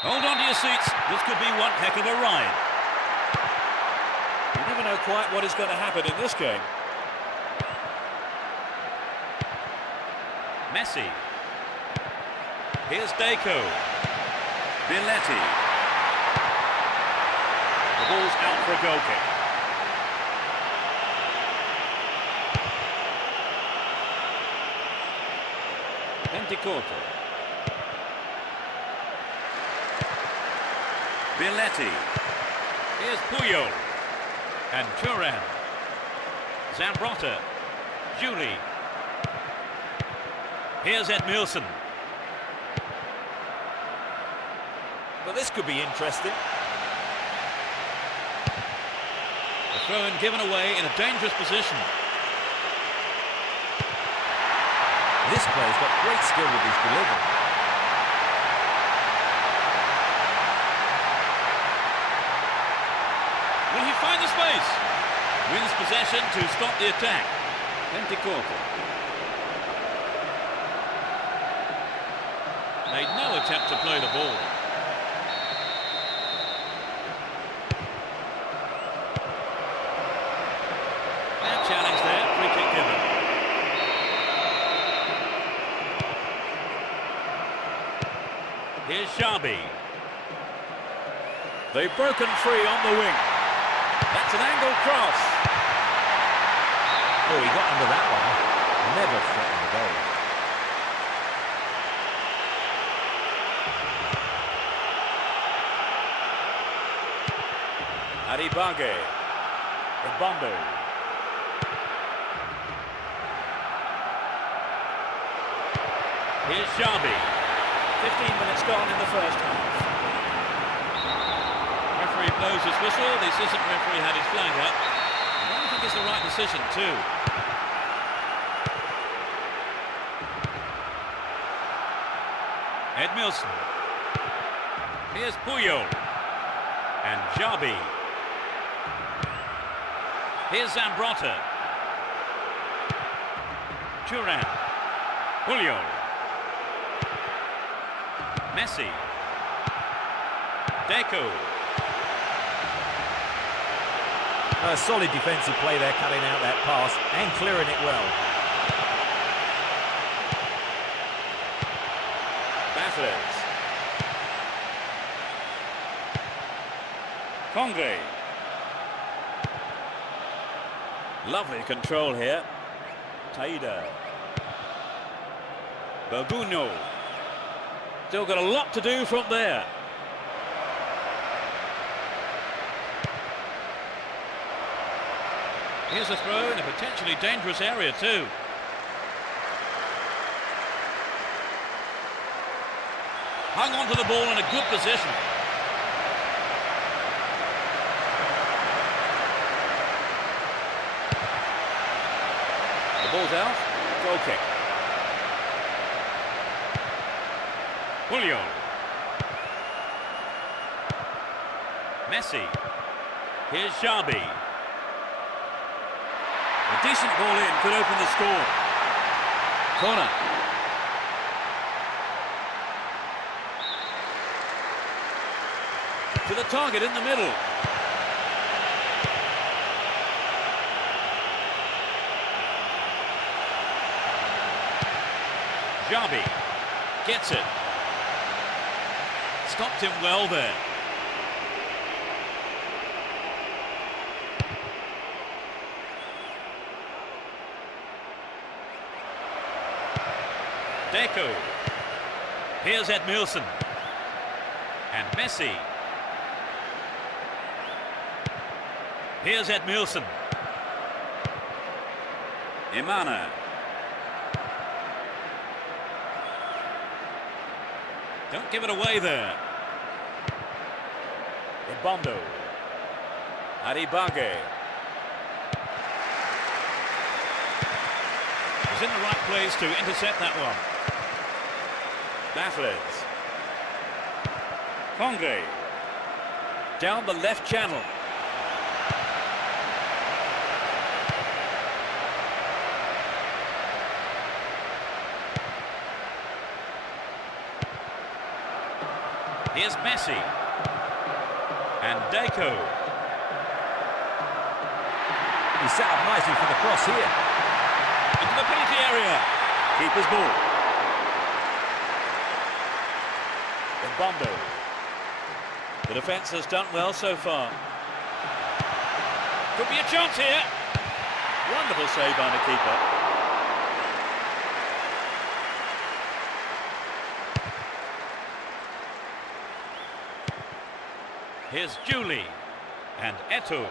Hold on to your seats. This could be one heck of a ride. You never know quite what is going to happen in this game. Messi. Here's Deco. Biletti. The ball's out for a goal kick. Penticorto. Biletti. Here's Puyol. And Turan. Zambrotta. Juli. Here's Edmilson. Well, this could be interesting. The throw-in given away in a dangerous position. This player's got great skill with his delivery. Will he find the space? Wins possession to stop the attack. Penticorto. Made no attempt to play the ball. Fair challenge there, free kick given. Here's Xabi. They've broken free on the wing. That's an angled cross. Oh, he got under that one. Never threatened the goal. Adibage. Ibondo. Here's Xabi. 15 minutes gone in the first half. Referee blows his whistle. The assistant referee had his flag up. I don't think it's the right decision too. Edmilson. Here's Puyol. And Xabi. Here's Zambrotta. Turan. Puyol. Messi. Deco. A solid defensive play there, cutting out that pass and clearing it well. Batters. Congre. Lovely control here. Taida. Berguno. Still got a lot to do from there. Here's a throw in a potentially dangerous area too. Hung on to the ball in a good position. The ball's out. Goal kick. Puyol. Messi. Here's Xabi. A decent ball in could open the score. Corner. To the target in the middle. Xabi gets it. Stopped him well there. Deco. Here's Edmilson. And Messi. Here's Edmilson. Imana. Don't give it away there. Ibondo. Aribage. He's in the right place to intercept that one. Baffles. Congre. Down the left channel. Here's Messi. And Deco. He's set up nicely for the cross here. Into the penalty area. Keeper's ball. Ibondo. The defence has done well so far. Could be a chance here. Wonderful save by the keeper. Here's Julie. And Eto'o.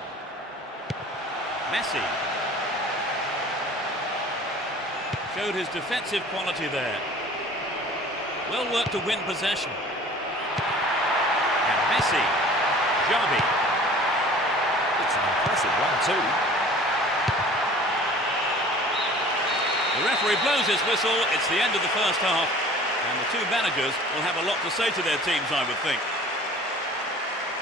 Messi. Showed his defensive quality there. Well worked to win possession. And Messi. Xabi. It's an impressive run too. The referee blows his whistle. It's the end of the first half. And the two managers will have a lot to say to their teams, I would think.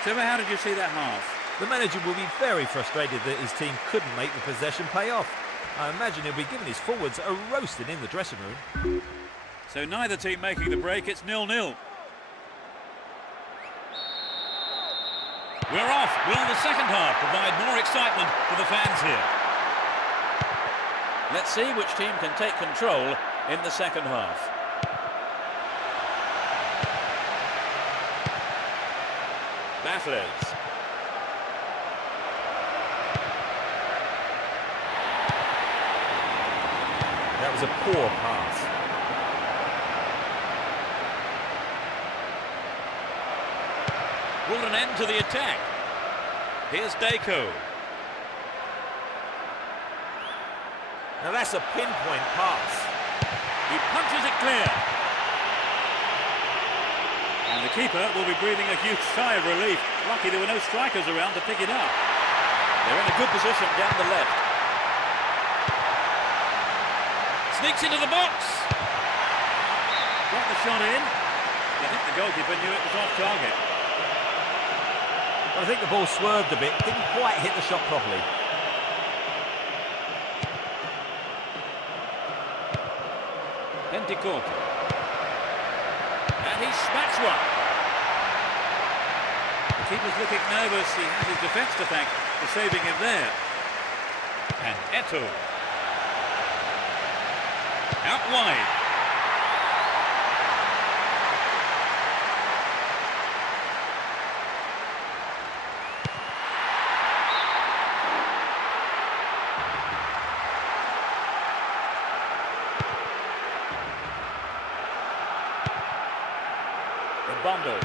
So how did you see that half? The manager will be very frustrated that his team couldn't make the possession pay off. I imagine he'll be giving his forwards a roasting in the dressing room. So neither team making the break, it's 0-0. We're off. Will the second half provide more excitement for the fans here? Let's see which team can take control in the second half. Baffles. That was a poor pass. Ruled an end to the attack. Here's Deco. Now that's a pinpoint pass. He punches it clear. And the keeper will be breathing a huge sigh of relief. Lucky there were no strikers around to pick it up. They're in a good position down the left. Sneaks into the box. Got the shot in. I think the goalkeeper knew it was off target. Well, I think the ball swerved a bit. Didn't quite hit the shot properly. Dificuldade. And he smacks one. The keeper's looking nervous. He has his defence to thank for saving him there. And Eto'o. Out wide. Bondo.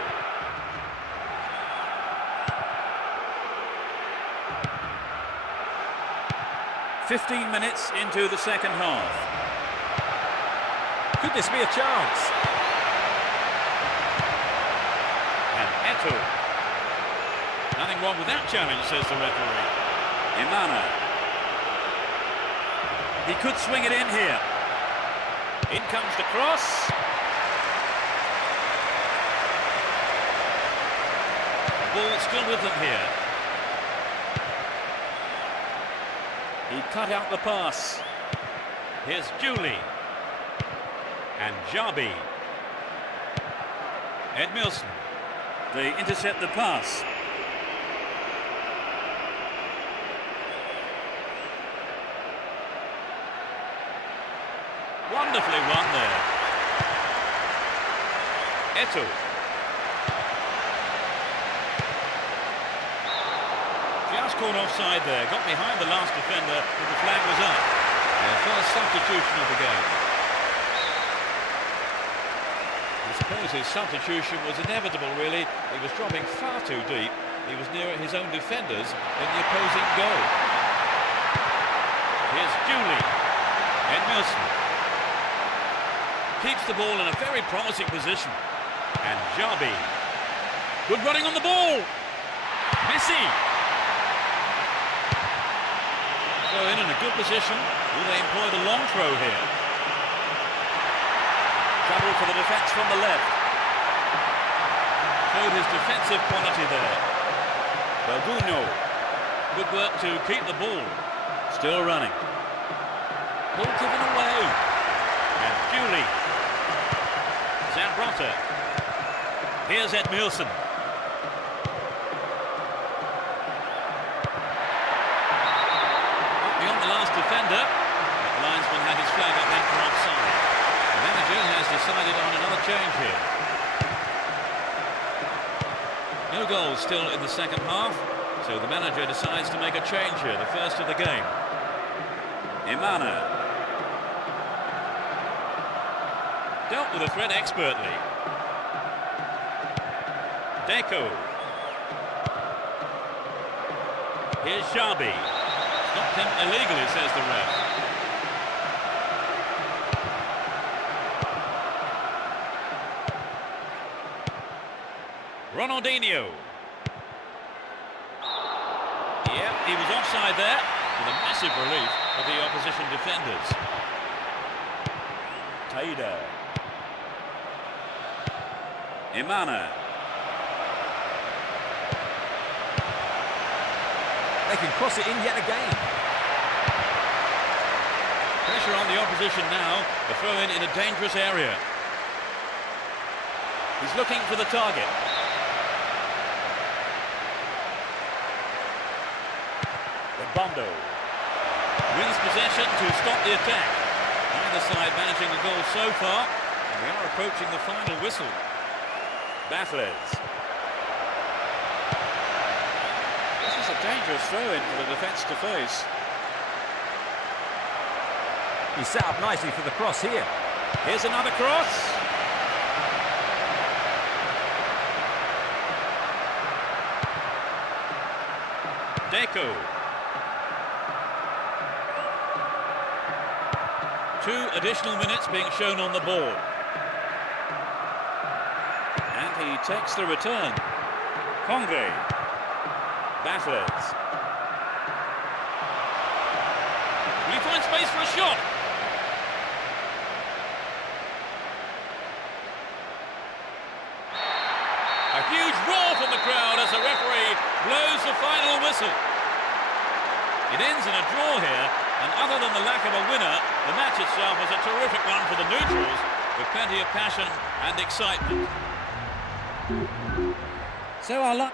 "15 minutes into the second half. Could this be a chance? And Eto'o. Nothing wrong with that challenge, says the referee. Imana. He could swing it in here. In comes the cross. Ball still with them here. He cut out the pass. Here's Julie. And Jabi. Edmilson. They intercept the pass. Wonderfully won there. Eto. Just caught offside there. Got behind the last defender, but the flag was up. Their first substitution of the game. I suppose his substitution was inevitable, really. He was dropping far too deep. He was near his own defenders in the opposing goal. Here's Julie. Edmilson. Keeps the ball in a very promising position. And Jabi. Good running on the ball. Messi. Throw in a good position. Will they employ the long throw here? Trouble for the defence from the left. Showed his defensive quality there. Belguno. Good work to keep the ball. Still running. Ball given away. And Julie. Zambrotta. Here's Edmilson. Beyond the last defender. The linesman had his flag up then for offside. The manager has decided on another change here. No goals still in the second half, so the manager decides to make a change here, the first of the game. Imana. Dealt with the threat expertly. Deco. Here's Jabi. Stopped him illegally, says the ref. Ronaldinho. Yep, he was offside there, with a massive relief for the opposition defenders. Taida. Imana. They can cross it in yet again. Pressure on the opposition now. The throw-in in a dangerous area. He's looking for the target. Bondo wins possession to stop the attack. Neither side managing a goal so far, and we are approaching the final whistle. Battles. This is a dangerous throw-in for the defence to face. He's set up nicely for the cross here. Here's another cross. Deco. 2 additional minutes being shown on the board. And he takes the return. Conge. Battles. Will he find space for a shot? A huge roar from the crowd as the referee blows the final whistle. It ends in a draw here, and other than the lack of a winner, the match itself was a terrific one for the neutrals, with plenty of passion and excitement. So our luck.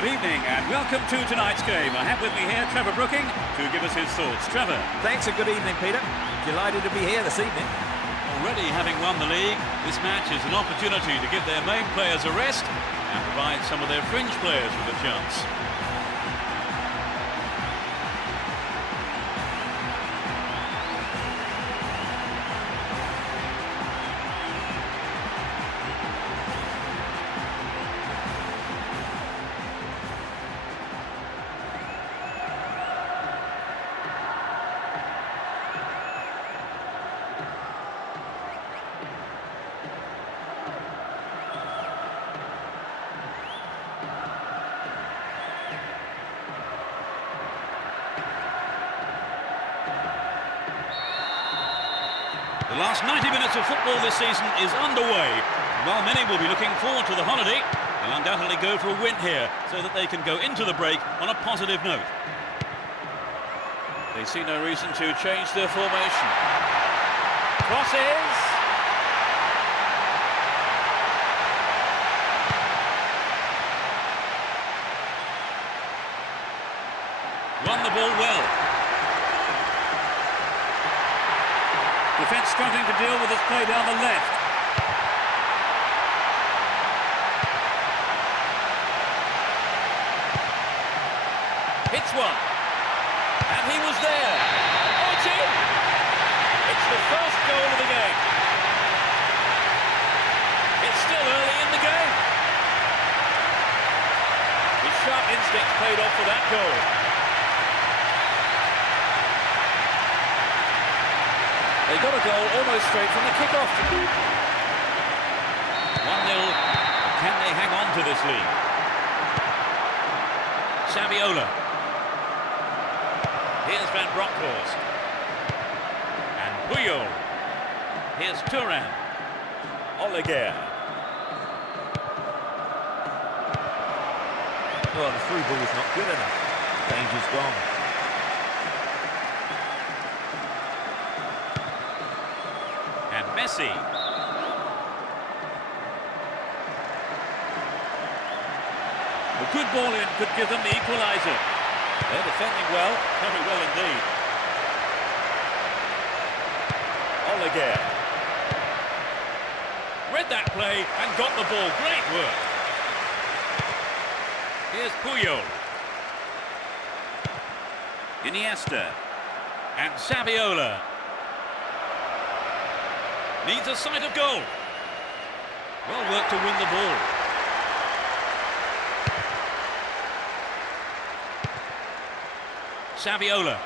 Good evening and welcome to tonight's game. I have with me here Trevor Brooking to give us his thoughts. Trevor. Thanks and good evening, Peter. Delighted to be here this evening. Already having won the league, this match is an opportunity to give their main players a rest and provide some of their fringe players with a chance. The last 90 minutes of football this season is underway. While many will be looking forward to the holiday, they'll undoubtedly go for a win here so that they can go into the break on a positive note. They see no reason to change their formation. Crosses. Won the ball well. Defence struggling to deal with this play down the left. Hits one. And he was there. Oh, it's in! It's the first goal of the game. It's still early in the game. His sharp instincts paid off for that goal. They got a goal almost straight from the kick-off. 1-0. Can they hang on to this lead? Saviola. Here's Van Bronckhorst. And Puyol. Here's Turan. Oleguer. Well, the through ball was not good enough. Danger's gone. Messi. A good ball in could give them the equaliser. They're defending well, very well indeed. Oleguer. Read that play and got the ball. Great work. Here's Puyol. Iniesta. And Saviola. Needs a sight of goal. Well worked to win the ball. Saviola.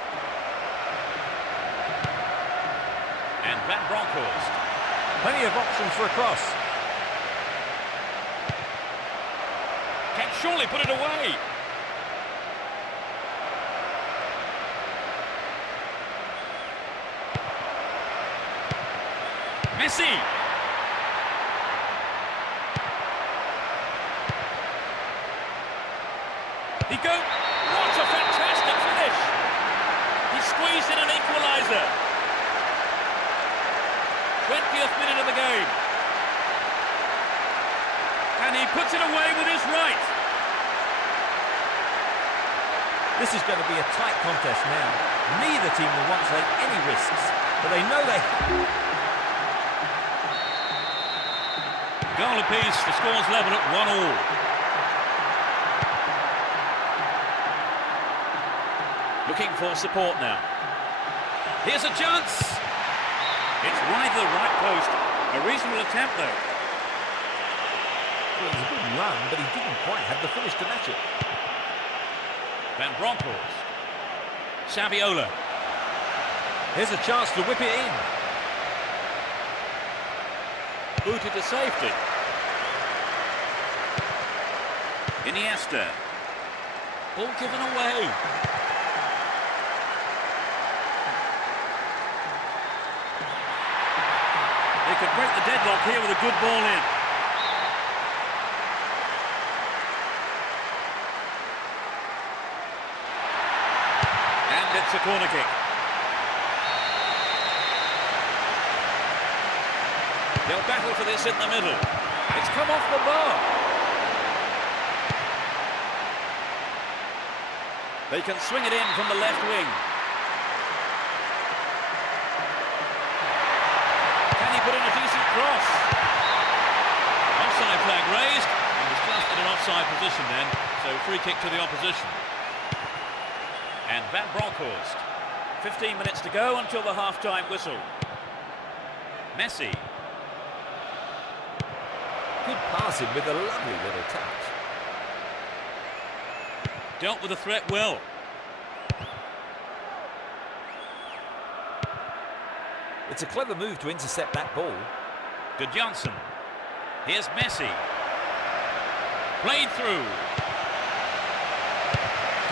And Van Bronckhorst. Plenty of options for a cross. Can surely put it away. Messi. He goes. What a fantastic finish. He squeezed in an equaliser. 20th minute of the game. And he puts it away with his right. This is going to be a tight contest now. Neither team will want to take any risks, but they know they... Goal apiece, the score's level at 1-1. Looking for support now. Here's a chance. It's wide of the right post. A reasonable attempt though. Well, it was a good run, but he didn't quite have the finish to match it. Van Bronckhorst. Saviola. Here's a chance to whip it in. booted to safety. Iniesta. Ball given away. They could break the deadlock here with a good ball in. And it's a corner kick. They'll battle for this in the middle. It's come off the bar. They can swing it in from the left wing. Can he put in a decent cross? Offside flag raised. He was just in an offside position then, so free kick to the opposition. And Van Bronckhorst. 15 minutes to go until the half-time whistle. Messi. Good passing with a lovely little touch. Dealt with the threat well. It's a clever move to intercept that ball. Good Johnson. Here's Messi. Played through.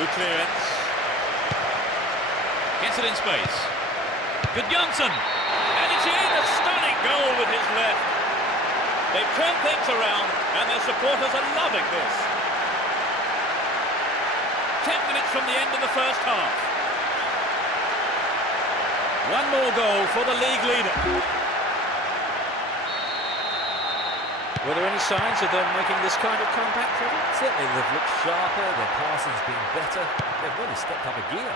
Good clearance. Gets it in space. Good Johnson. And it's in, a stunning goal with his left. They've turned things around and their supporters are loving this. 10 minutes from the end of the first half. One more goal for the league leader. Were there any signs of them making this kind of comeback, Trevor? Certainly they've looked sharper, their passing's been better. They've really stepped up a gear.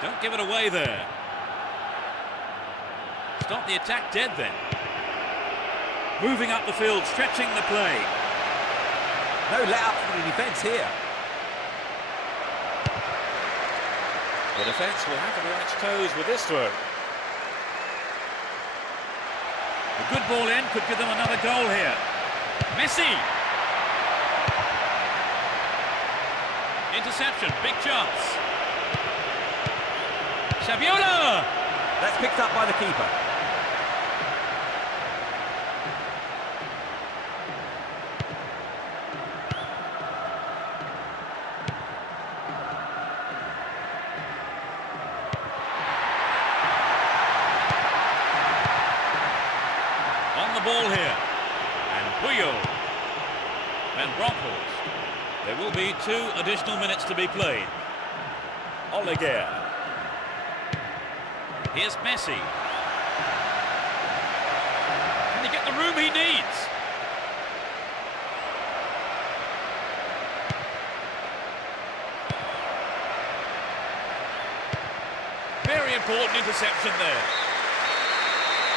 Don't give it away there. Stop the attack dead then. Moving up the field, stretching the play. No let up for the defence here. The defence will have to be on its toes with this throw. A good ball in could give them another goal here. Messi. Interception, big chance. Saviola. That's picked up by the keeper. Ball here, and Puyol, Van Bronckhorst. There will be 2 additional minutes to be played. Oliger. Here's Messi. Can he get the room he needs? Very important interception there.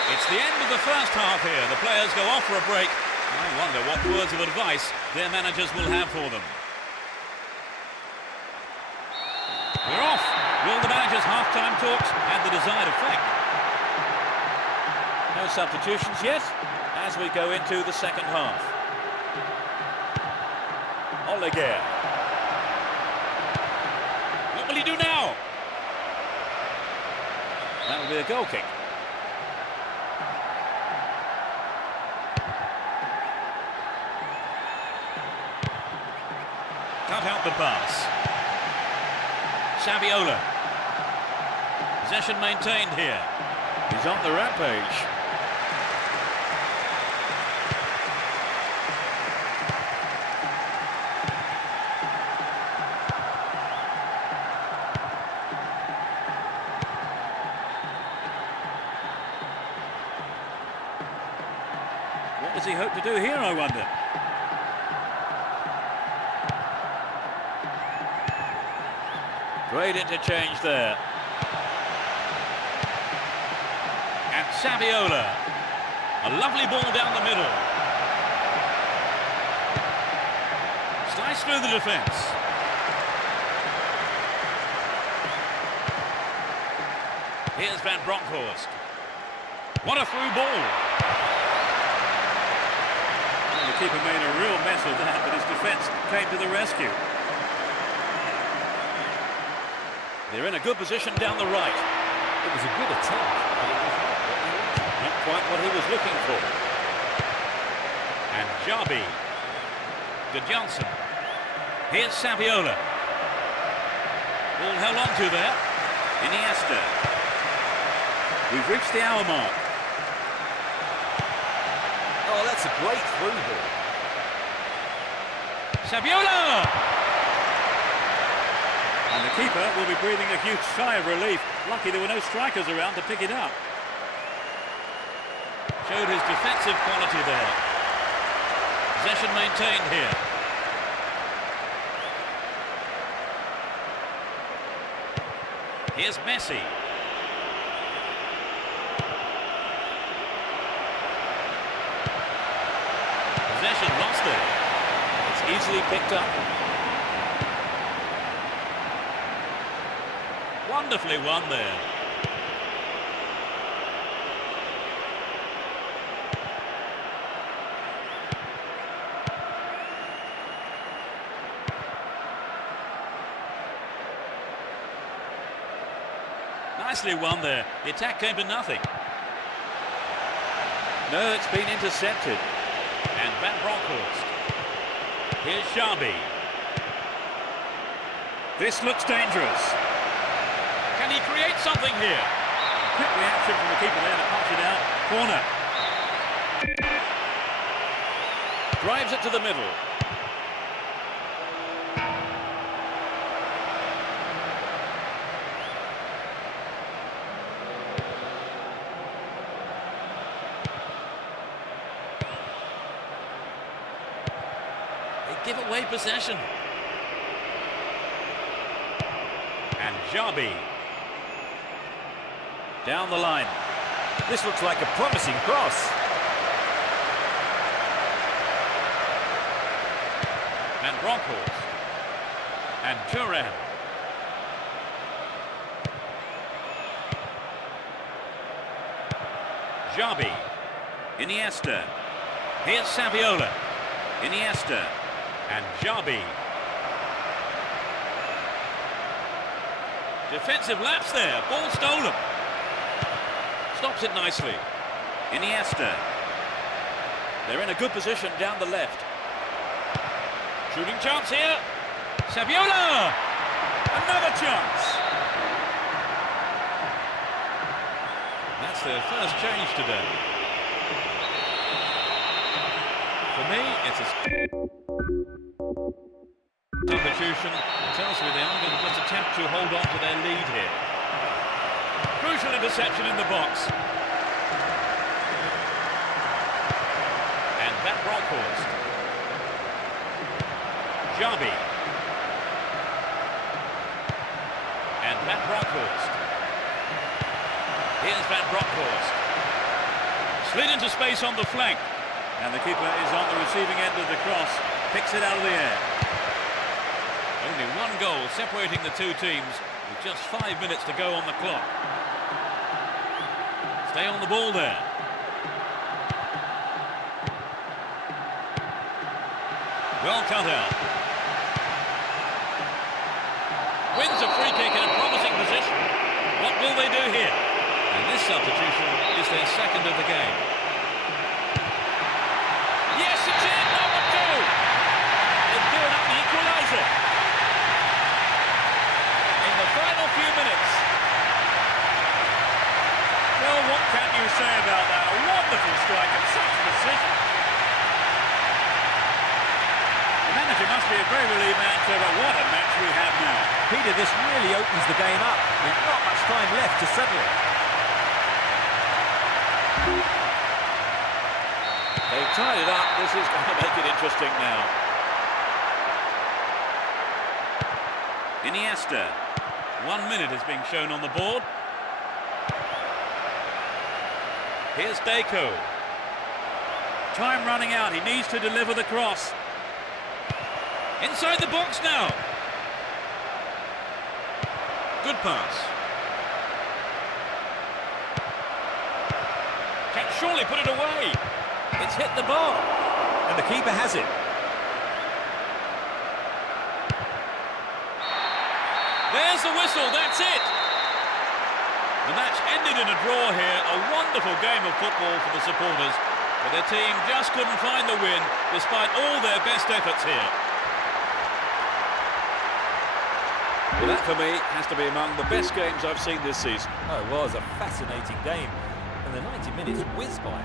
It's the end of the first half here. The players go off for a break. I wonder what words of advice their managers will have for them. We're off. Will the managers' half-time talks have the desired effect? No substitutions yet as we go into the second half. Oliger. What will he do now? That'll be a goal kick. Cut out the pass. Saviola. Possession maintained here. He's on the rampage. What does he hope to do here, I wonder? Great interchange there. And Saviola. A lovely ball down the middle. Slice through the defence. Here's Van Bronckhorst. What a through ball. Well, the keeper made a real mess of that, but his defence came to the rescue. They're in a good position down the right. It was a good attempt, but it was not what they wanted. Not quite what he was looking for. And Jabi. To Johnson. Here's Saviola. Ball held on to there. Iniesta. We've reached the hour mark. Oh, that's a great through ball. Saviola! And the keeper will be breathing a huge sigh of relief. Lucky there were no strikers around to pick it up. Showed his defensive quality there. Possession maintained here. Here's Messi. Possession lost there. It's easily picked up. Wonderfully won there. Nicely won there. The attack came to nothing. No, it's been intercepted. And Van Bronckhorst. Here's Xabi. This looks dangerous. Can he create something here? Quick reaction from the keeper there to punch it out. Corner. Drives it to the middle. Give away possession. And Jabi. Down the line. This looks like a promising cross. Van Bronckhorst. And Turan. Jabi. Iniesta. Here's Saviola. Iniesta. And Jabi. Defensive lapse there. Ball stolen. Stops it nicely. Iniesta. They're in a good position down the left. Shooting chance here. Saviola! Another chance. That's their first change today. For me, it's a substitution. It tells me they are going to just attempt to hold on to their lead here. Crucial interception in the box. And Van Bronckhorst. Jabi. And Van Bronckhorst. Here's Van Bronckhorst. Slid into space on the flank. And the keeper is on the receiving end of the cross. Picks it out of the air. Only one goal separating the two teams with just 5 minutes to go on the clock. Stay on the ball there. Well cut out. Wins a free kick in a promising position. What will they do here? And this substitution is their second of the game. Yes, it's in, number 2. They've given up the equaliser. In the final few minutes. Well, what can you say about that? A wonderful strike and such precision. The manager must be a very relieved man to have what a match we have now. Peter, this really opens the game up. There's not much time left to settle it. They've tied it up. This is going to make it interesting now. Iniesta. 1 minute is being shown on the board. Here's Deco. Time running out. He needs to deliver the cross. Inside the box now. Good pass. Can surely put it away. It's hit the bar. And the keeper has it. There's the whistle, that's it. The match ended in a draw here. A wonderful game of football for the supporters, but their team just couldn't find the win despite all their best efforts here. Well, that for me has to be among the best games I've seen this season. Oh, it was a fascinating game, and the 90 minutes whizzed by.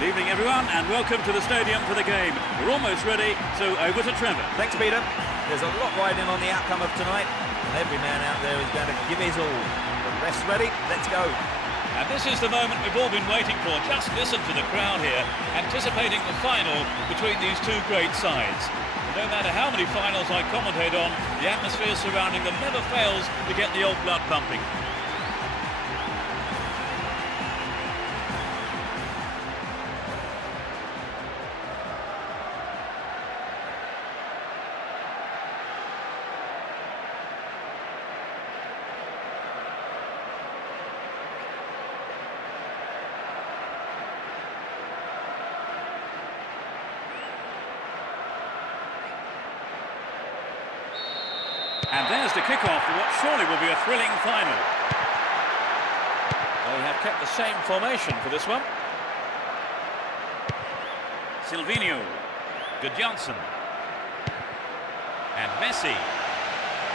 Good evening, everyone, and welcome to the stadium for the game. We're almost ready, so over to Trevor. Thanks, Peter. There's a lot riding on the outcome of tonight, and every man out there is going to give his all. The rest ready? Let's go. And this is the moment we've all been waiting for. Just listen to the crowd here, anticipating the final between these two great sides. And no matter how many finals I commentate on, the atmosphere surrounding them never fails to get the old blood pumping. And there's the kick-off for what surely will be a thrilling final. They have kept the same formation for this one. Silvinho, Gudjonsson, and Messi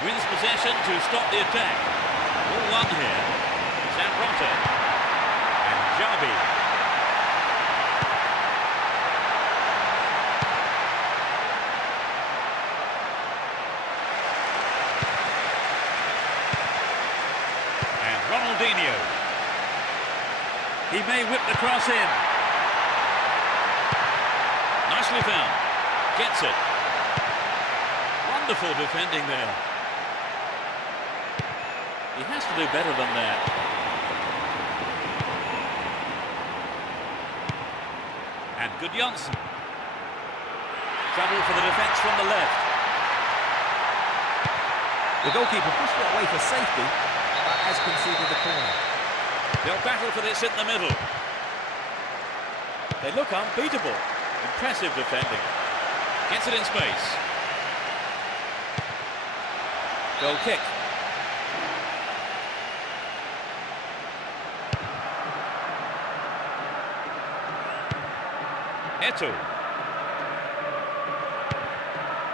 wins possession to stop the attack. All one here. Zambrota and Javi. Ronaldinho. He may whip the cross in. Nicely found. Gets it. Wonderful defending there. He has to do better than that. And Gudjonsson. Trouble for the defence from the left. The goalkeeper pushed it away for safety, but has conceded the corner. They'll battle for this in the middle. They look unbeatable. Impressive defending. Gets it in space. Goal kick. Eto'o.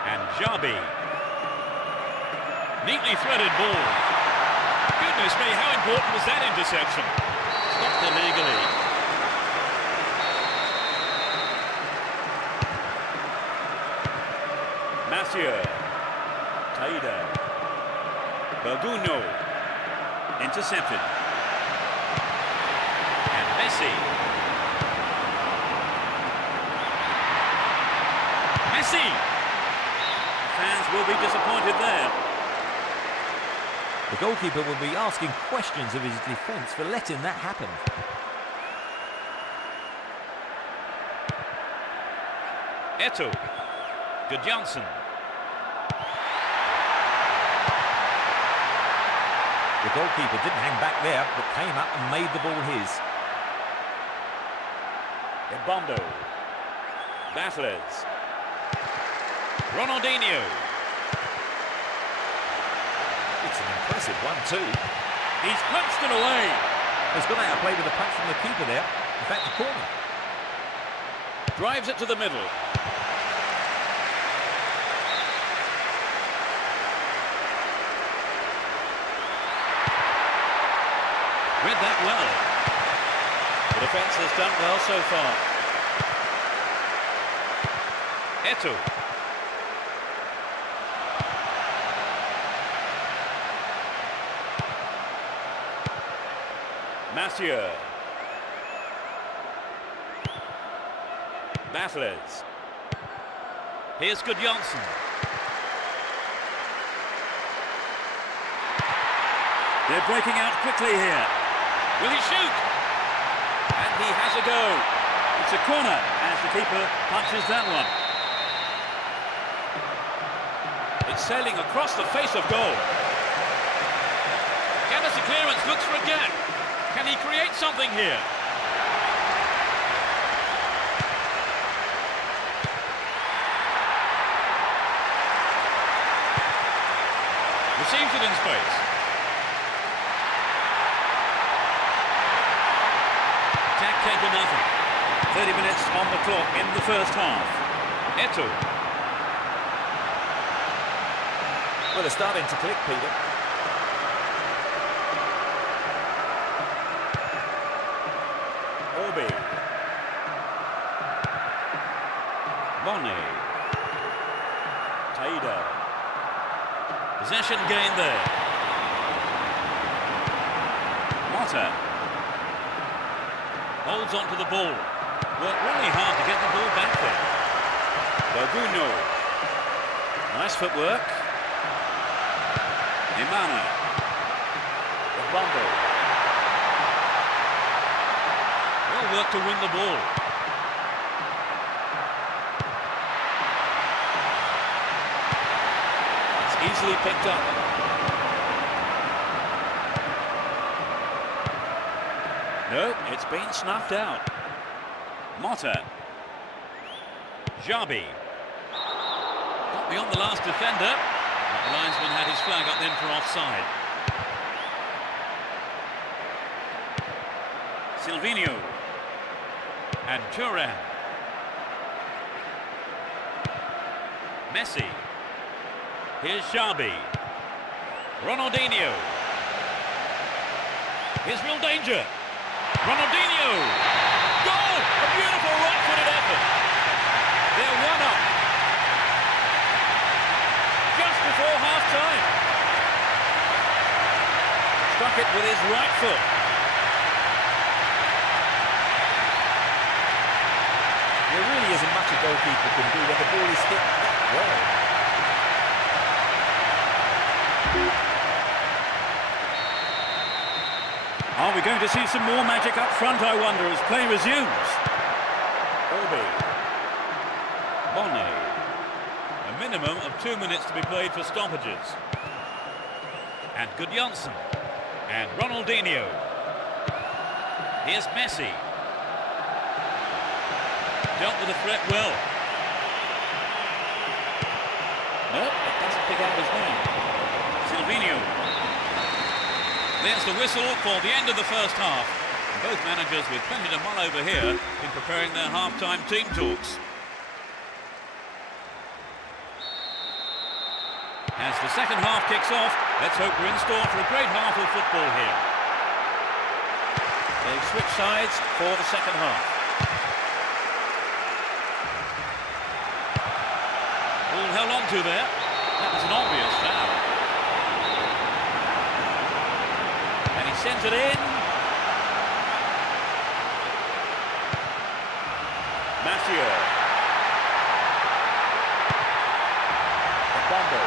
And Javi. Neatly threaded ball. Goodness me, how important was that interception? Stopped illegally. Massieu. Taida. Berguno. Intercepted. And Messi. Messi! Fans will be disappointed there. The goalkeeper will be asking questions of his defence for letting that happen. Eto'o. Johnson. The goalkeeper didn't hang back there, but came up and made the ball his. Bondo. Battles. Ronaldinho. It's an impressive one too. He's punched it away. He's gone out of play with a punch from the keeper there. In fact, the corner. Drives it to the middle. Read that well. The defence has done well so far. Eto'o. Massieu. Battles. Here's Johnson. They're breaking out quickly here. Will he shoot? And he has a go. It's a corner as the keeper punches that one. It's sailing across the face of goal. Gathers the clearance, looks for a gap. Can he create something here? Receives it in space. Attack came to nothing. 30 minutes on the clock in the first half. Eto'o. Well, they're starting to click, Peter. Orbi. Monet. Taida. Possession gained there. Motta. Holds on to the ball. Worked really hard to get the ball back there. Berguno. Nice footwork. Imana. Bondo. Well worked to win the ball. It's easily picked up. No, it's been snuffed out. Motta. Xabi. Got beyond the last defender. But the linesman had his flag up then for offside. Silvinho. And Thuram. Messi. Here's Xabi. Ronaldinho. Here's real danger. Ronaldinho. Goal! A beautiful right-footed effort. They're one up. Just before half-time. Struck it with his right foot. There really isn't much a goalkeeper can do when the ball is hit that well. Are we going to see some more magic up front, I wonder, as play resumes? Orbi. Monet. A minimum of 2 minutes to be played for stoppages. And Johnson. And Ronaldinho. Here's Messi. Dealt with the threat well. No, it doesn't pick up his name. Silvinho. There's the whistle for the end of the first half. And both managers with plenty to mull over here in preparing their half-time team talks. As the second half kicks off, let's hope we're in store for a great half of football here. They've switched sides for the second half. Ball held on to there. That was an obvious foul. And he sends it in. Mathieu. Bombo.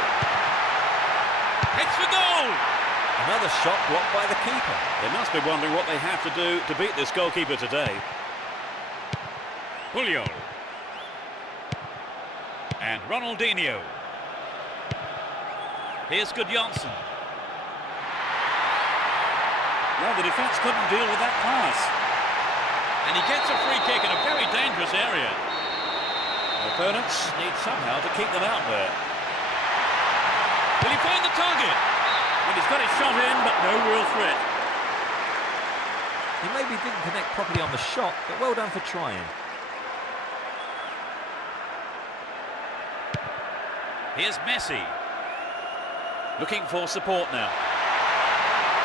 Hits for goal! Another shot blocked by the keeper. They must be wondering what they have to do to beat this goalkeeper today. Julio. And Ronaldinho. Here's Gudjonsson. Well, the defence couldn't deal with that pass. And he gets a free kick in a very dangerous area. The opponents need somehow to keep them out there. Will he find the target? And he's got his shot in, but no real threat. He maybe didn't connect properly on the shot, but well done for trying. Here's Messi. Looking for support now.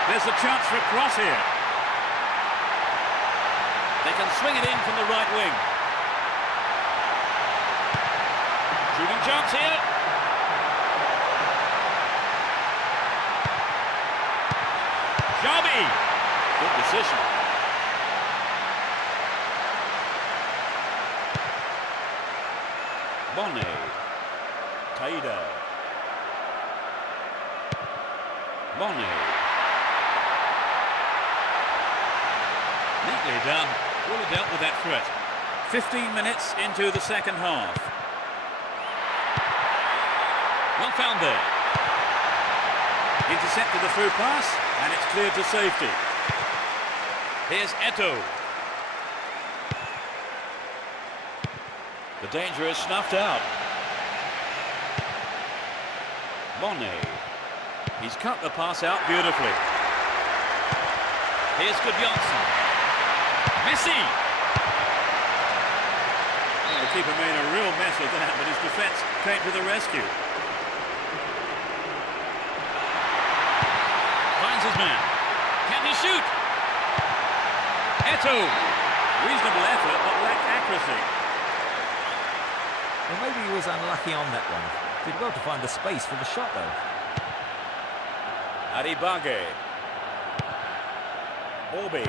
There's a chance for a cross here. They can swing it in from the right wing. Shooting chance here. Xavi. Good decision. Bonne. Taida. Bonne. Neatly done. Really dealt with that threat. 15 minutes into the second half. Well found there. Intercepted the through pass, and it's cleared to safety. Here's Eto'o. The danger is snuffed out. Bonne. He's cut the pass out beautifully. Here's Gudjonsson. Messi. Well, the keeper made a real mess of that, but his defence came to the rescue. Finds his man. Can he shoot? Eto'o. Reasonable effort, but lacked accuracy. Well, maybe he was unlucky on that one. Did well to find the space for the shot, though. Aribage. Orbi.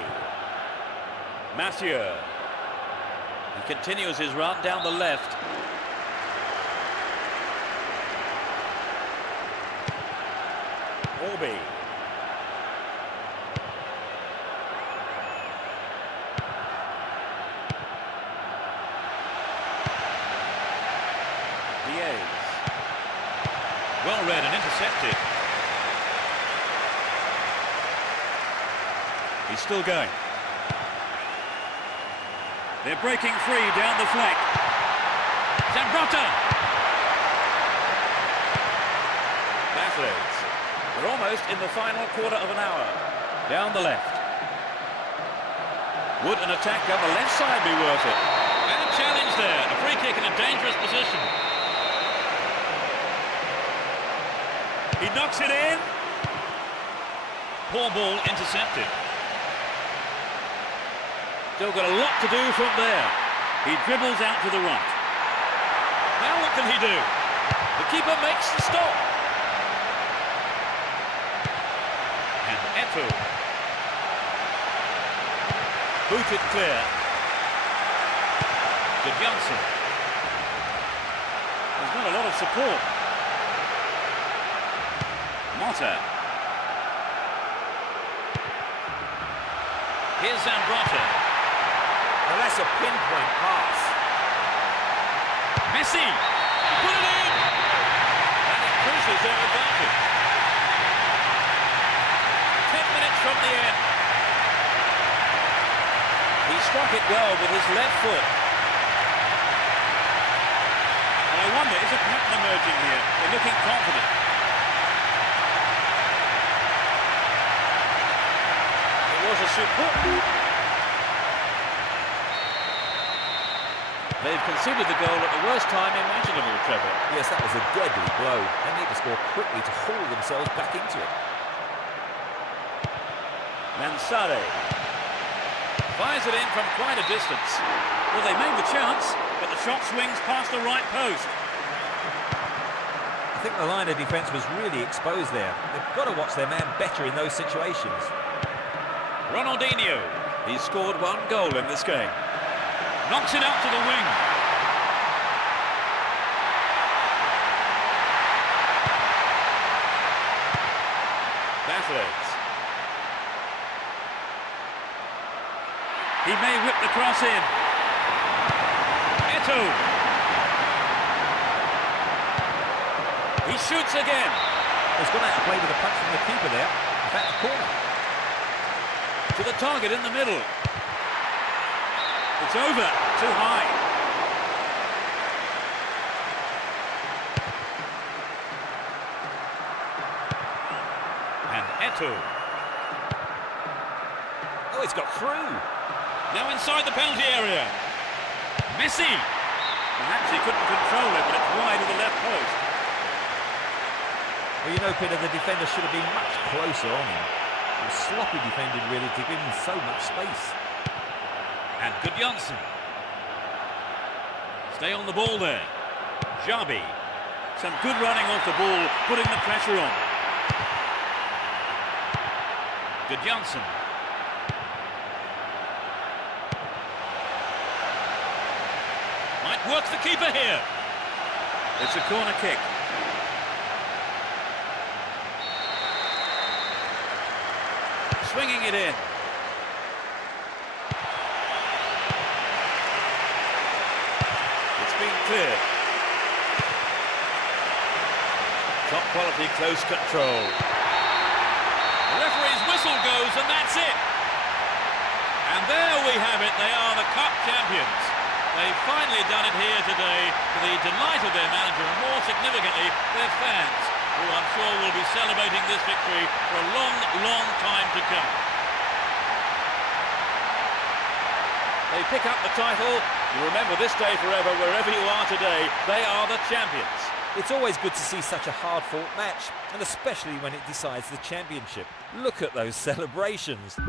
Mathieu. He continues his run down the left. Orbi. Diaz. Well read and intercepted. He's still going. They're breaking free down the flank. Zambrotta. Battles. We're almost in the final quarter of an hour. Down the left. Would an attack down the left side be worth it? And a challenge there. A free kick in a dangerous position. He knocks it in. Poor ball intercepted. Still got a lot to do from there. He dribbles out to the right. Now what can he do? The keeper makes the stop. And Eto'o. Booted clear. Gudjonsson. There's not a lot of support. Motta. Here's Zambrotta. Well, that's a pinpoint pass. Messi. Put it in. And it increases their advantage. 10 minutes from the end. He struck it well with his left foot. And I wonder, is a pattern emerging here? They're looking confident. It was a superb. They've conceded the goal at the worst time imaginable, Trevor. Yes, that was a deadly blow. They need to score quickly to haul themselves back into it. Mansare fires it in from quite a distance. Well, they made the chance, but the shot swings past the right post. I think the line of defence was really exposed there. They've got to watch their man better in those situations. Ronaldinho. He's scored 1 goal in this game. Knocks it out to the wing. Bathurst. He may whip the cross in. Eto'o. He shoots again. He's going to have to play with a punch from the keeper there. In fact, the corner. To the target in the middle. It's over. Too high. And Eto'o. Oh, it's got through. Now inside the penalty area. Messi. Perhaps he couldn't control it, but it's wide of the left post. Well, you know, Peter, the defender should have been much closer on him. It was sloppy defending, really, to give him so much space. And Gudjonsson. Stay on the ball there. Jabi. Some good running off the ball, putting the pressure on. Gudjonsson. Might work the keeper here. It's a corner kick. Swinging it in. It's been cleared. Top quality close control. The referee's whistle goes and that's it. And there we have it. They are the cup champions. They've finally done it here today to the delight of their manager and more significantly their fans, who I'm sure will be celebrating this victory for a long, long time to come. They pick up the title. You remember this day forever wherever you are today. They are the champions. It's always good to see such a hard-fought match, and especially when it decides the championship. Look at those celebrations.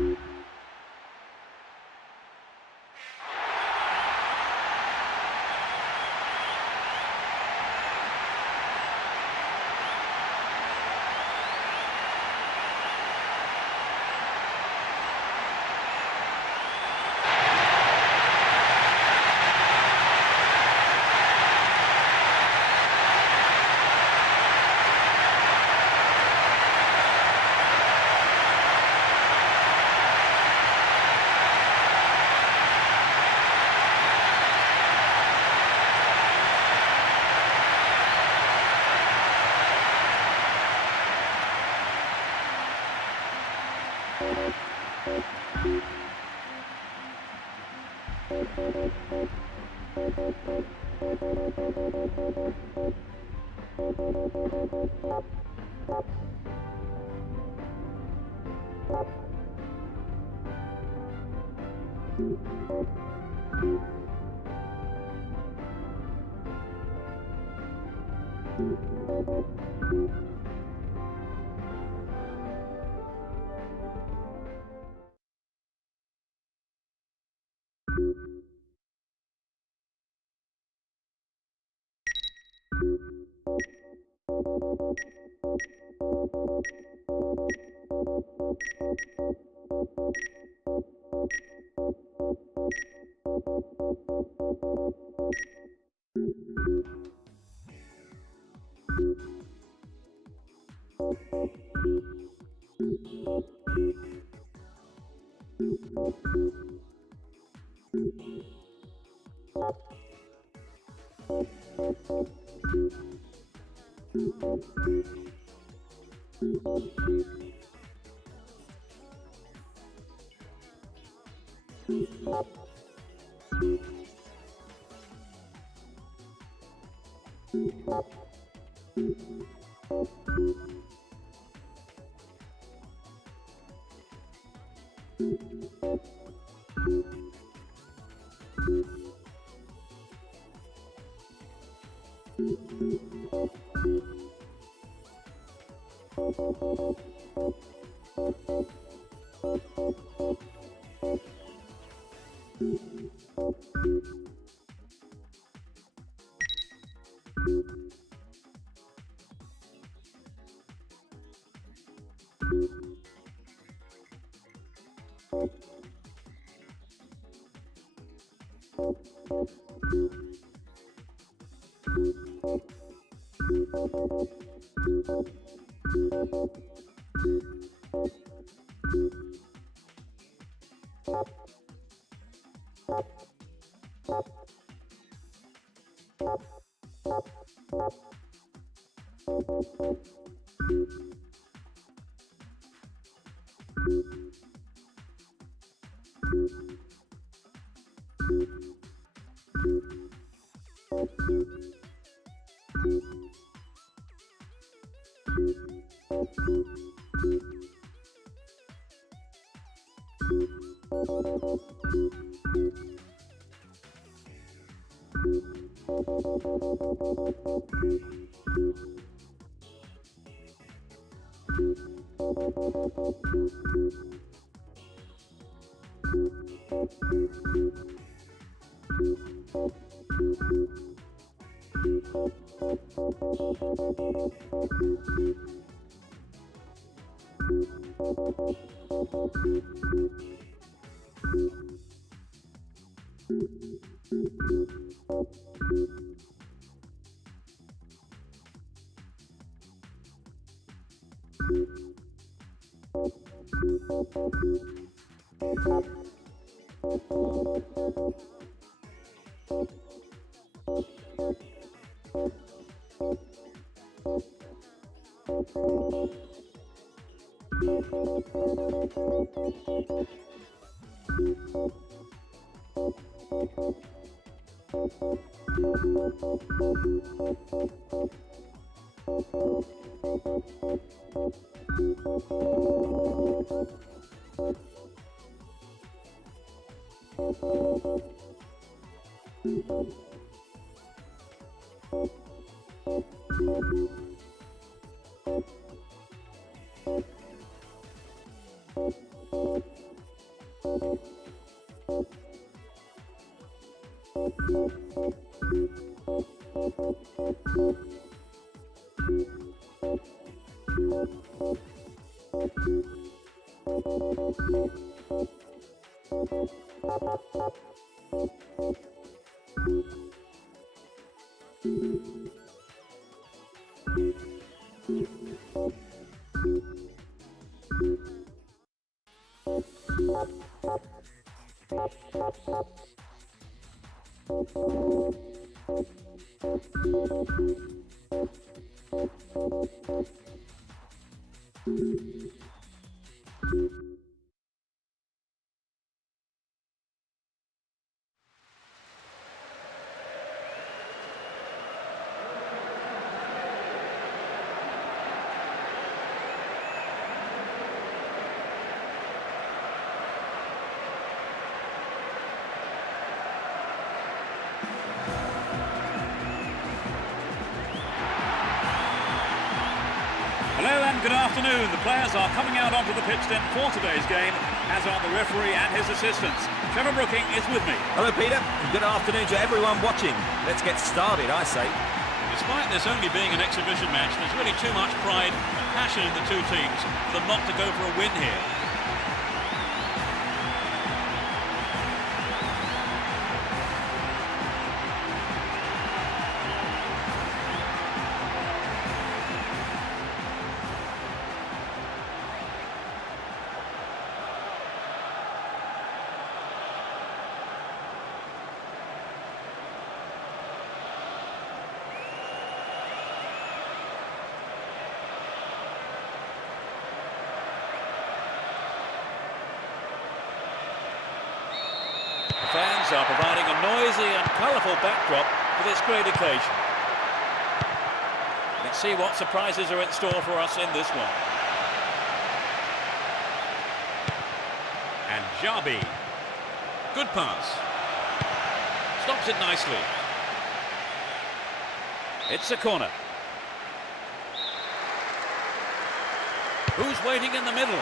Hello and good afternoon. The players are coming out onto the pitch then for today's game, as are the referee and his assistants. Trevor Brooking is with me. Hello, Peter, and good afternoon to everyone watching. Let's get started, I say. Despite this only being an exhibition match, there's really too much pride and passion in the two teams for them not to go for a win here. Fans are providing a noisy and colourful backdrop for this great occasion. Let's see what surprises are in store for us in this one. And Jabi. Good pass. Stops it nicely. It's a corner. Who's waiting in the middle?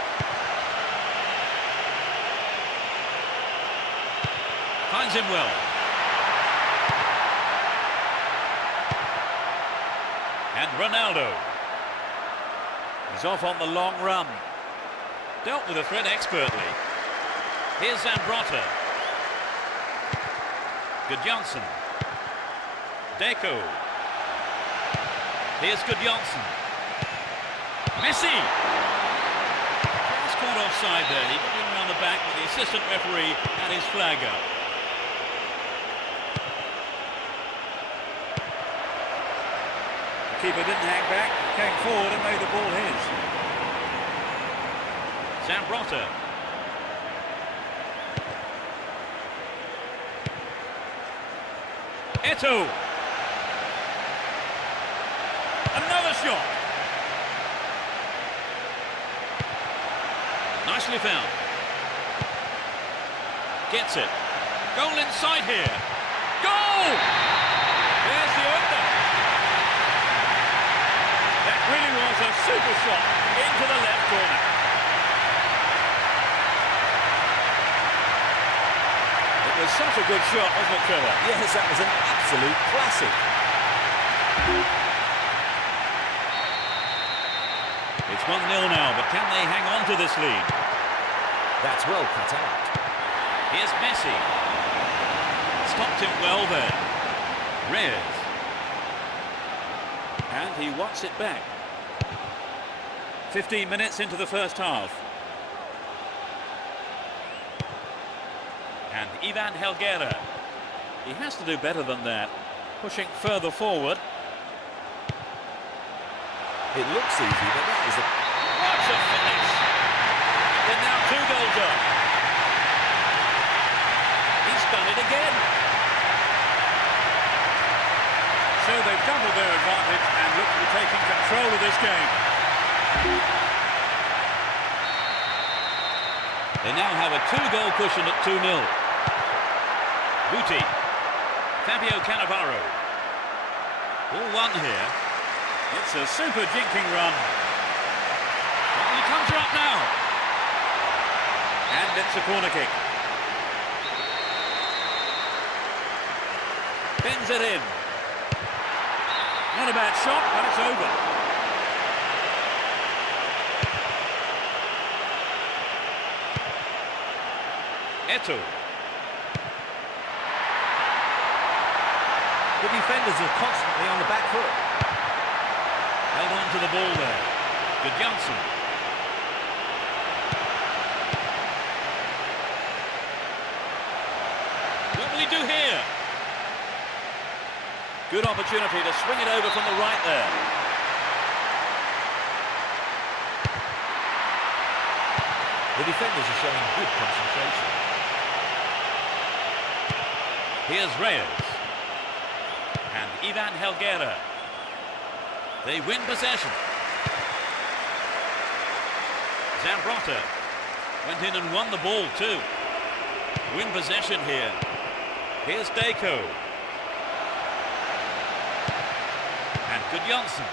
Finds him well. And Ronaldo. He's off on the long run. Dealt with the threat expertly. Here's Zambrota. Good Johnson. Deco. Here's Gudjonsson. Messi! Just caught offside there. He got in around the back, but the assistant referee had his flag up. The keeper didn't hang back, came forward and made the ball his. Zambrotta. Eto'o. Another shot. Nicely found. Gets it. Goal inside here. Goal! There's the opener. That really was a super shot into the left corner. It was such a good shot, wasn't it, Trevor? Yes, that was an absolute classic. It's 1-0 now, but can they hang on to this lead? That's well cut out. Here's Messi. Stopped him well there. Reyes. And he wants it back. 15 minutes into the first half. And Ivan Helguera. He has to do better than that. Pushing further forward. It looks easy, but that is a... What a finish! They're now 2 goals up. He's done it again. So they've doubled their advantage and look to be taking control of this game. They now have a 2-goal cushion at 2-0. Guti. Fabio Cannavaro. All one here. It's a super jinking run. Well, he comes up now. And it's a corner kick. Bends it in. Not a bad shot, but it's over. Eto'o. The defenders are constantly on the back foot. Held on to the ball there. Gudjonsson. What will he do here? Good opportunity to swing it over from the right there. The defenders are showing good concentration. Here's Reyes. And Ivan Helguera. They win possession. Zambrotta went in and won the ball too. Win possession here. Here's Deco. And Gudjonsson.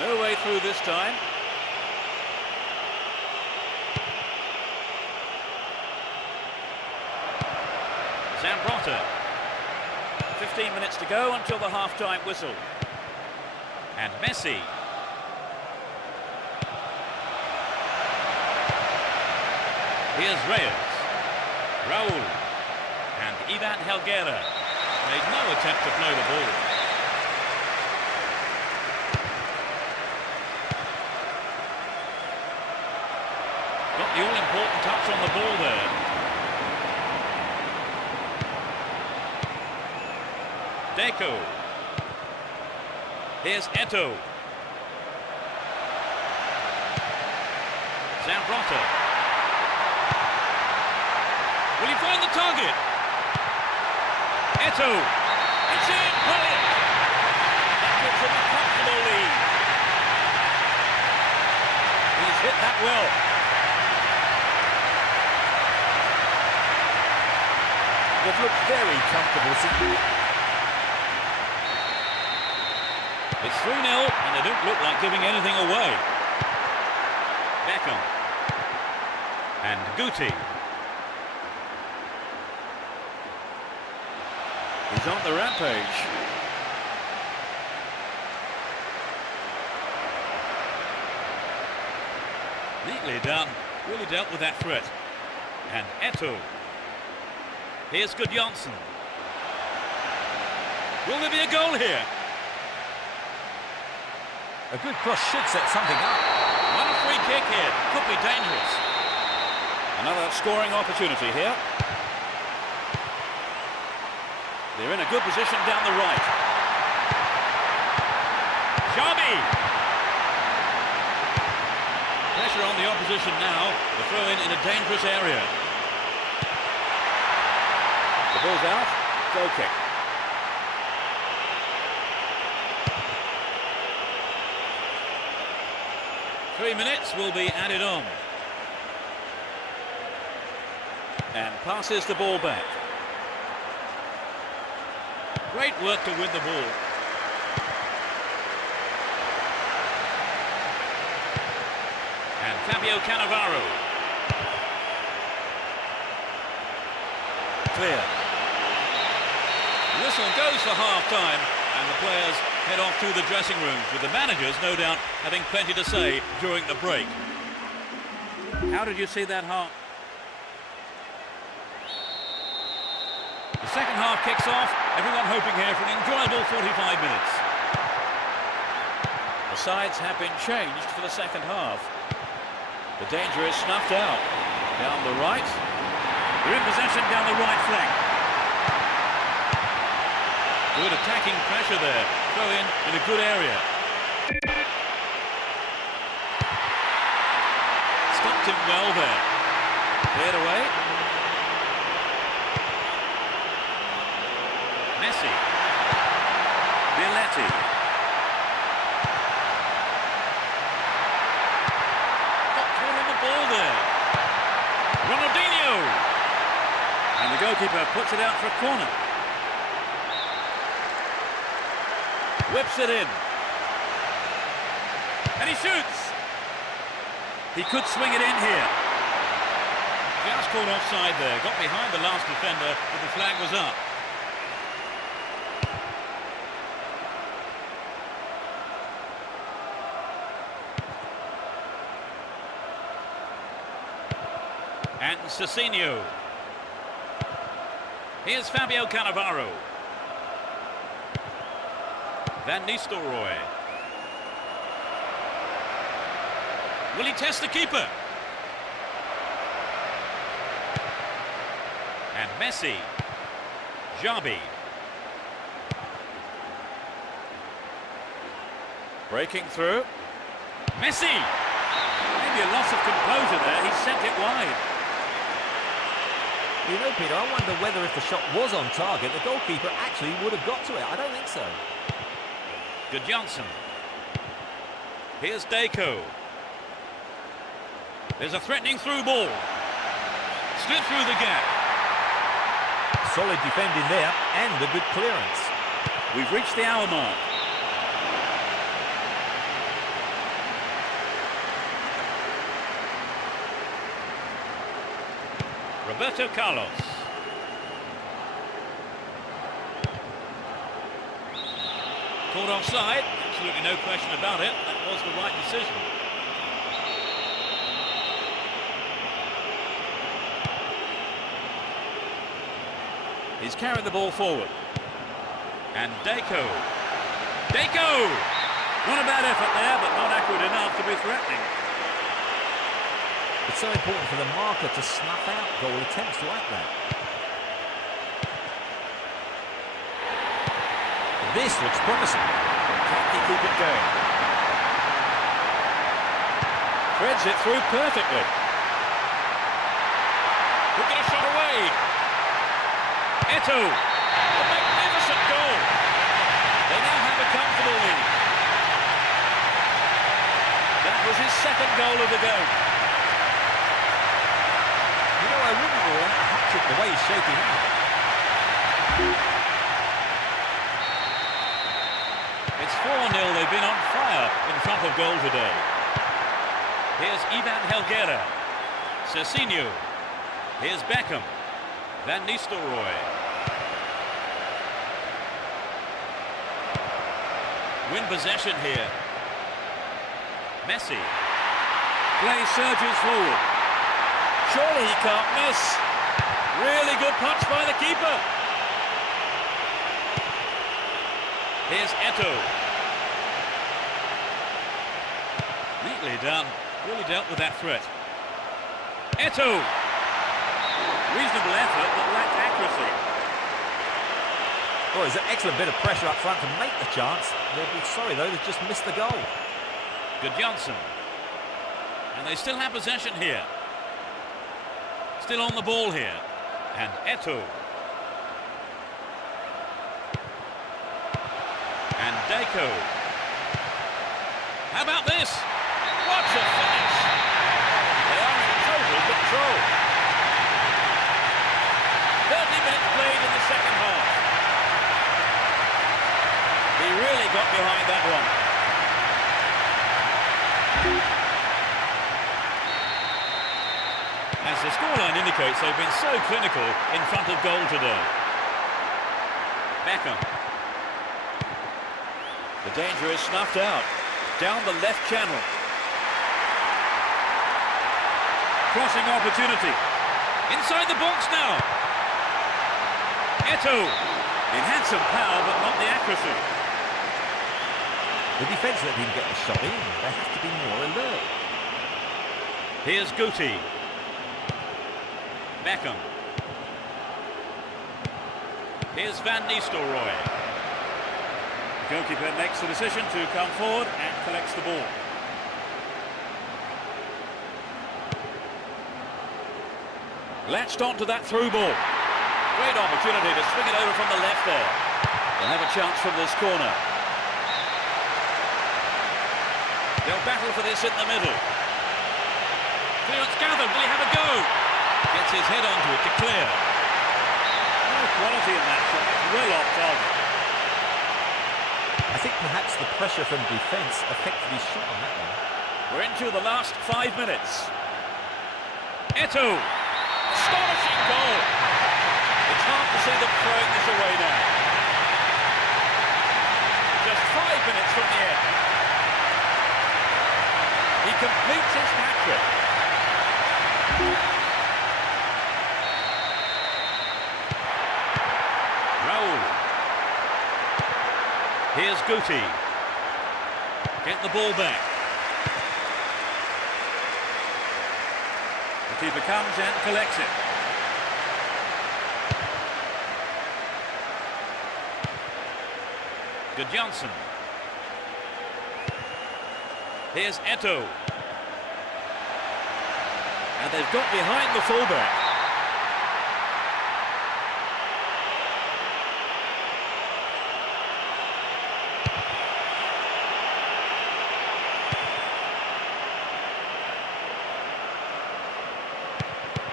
No way through this time. Zambrotta. 15 minutes to go until the half-time whistle. And Messi. Here's Reyes. Raul. And Ivan Helguera made no attempt to play the ball. Got the all-important touch on the ball there. Deco. Here's Eto'o. Zambrotta. Will he find the target? Eto'o. It's in. Brilliant. That gives him a comfortable lead. He's hit that well. They've looked very comfortable since... It's 3-0 and they don't look like giving anything away. Beckham. And Guti. He's on the rampage. Neatly done. Really dealt with that threat. And Eto'o. Here's Gudjonsson. Will there be a goal here? A good cross should set something up. One free kick here. Could be dangerous. Another scoring opportunity here. They're in a good position down the right. Xabi! Pressure on the opposition now. The throw in a dangerous area. The ball's out. Goal kick. Three minutes will be added on. And passes the ball back. Great work to win the ball. And Fabio Cannavaro. Clear. The whistle goes for half-time, and the players head off to the dressing rooms, with the managers, no doubt, having plenty to say during the break. How did you see that half? The second half kicks off, everyone hoping here for an enjoyable 45 minutes. The sides have been changed for the second half. The danger is snuffed out. Down the right. They're in possession down the right flank. Good attacking pressure there. Throw in a good area. Stopped him well there. Cleared away. Messi. Bialetti. Got caught on the ball there. Ronaldinho. And the goalkeeper puts it out for a corner. Whips it in. And he shoots. He could swing it in here. Just caught offside there. Got behind the last defender, but the flag was up. And Cecinio. Here's Fabio Cannavaro. Van Nistelrooy. Will he test the keeper? And Messi. Xabi. Breaking through. Messi. Maybe a loss of composure there. He sent it wide. You know, Peter, I wonder whether if the shot was on target, the goalkeeper actually would have got to it. I don't think so. Good Johnson. Here's Deco. There's a threatening through ball. Slid through the gap. Solid defending there and a good clearance. We've reached the hour mark. Roberto Carlos. Caught offside. Absolutely no question about it. That was the right decision. He's carried the ball forward. And Deco. Deco! Not a bad effort there, but not accurate enough to be threatening. It's so important for the marker to snuff out goal attempts like that. This looks promising. Can he keep it going? Threads it through perfectly. Could get a shot away. Eto'o. A magnificent goal. They now have a comfortable lead. That was his second goal of the game. You know, I wouldn't rule out a hat-trick the way he's shaping up. It's 4-0. They've been on fire in front of goal today. Here's Ivan Helguera. Cecinio. Here's Beckham. Van Nistelrooy. Win possession here. Messi. Play surges forward. Surely he can't miss. Really good punch by the keeper. Here's Eto'o. Neatly done. Really dealt with that threat. Eto'o. Reasonable effort, but lacked accuracy. Well, there's an excellent bit of pressure up front to make the chance. They'll be sorry, though, they've just missed the goal. Good Johnson. And they still have possession here. Still on the ball here. And Eto'o. And Deco. How about this? What a finish! They are in total control. 30 minutes played in the second half. He really got behind that one. As the scoreline indicates, they've been so clinical in front of goal today. Beckham. The danger is snuffed out. Down the left channel. Crossing opportunity. Inside the box now. Eto'o. It had some power, but not the accuracy. The defence that didn't get the shot in, they have to be more alert. Here's Guti. Beckham. Here's Van Nistelrooy. The goalkeeper makes the decision to come forward and collects the ball. Latched onto that through ball. Great opportunity to swing it over from the left there. They'll have a chance from this corner. They'll battle for this in the middle. Clearance gathered. Will he have a go? Gets his head onto it to clear. No quality in that shot. It's well off target. I think perhaps the pressure from defence affected his shot on that one. We're into the last 5 minutes. Eto'o. Astonishing goal. It's hard to see them throwing this away now. Just 5 minutes from the end. He completes his hat-trick. Raul. Here's Guti. Get the ball back. The keeper comes and collects it. Good Johnson. Here's Eto'o. And they've got behind the fullback.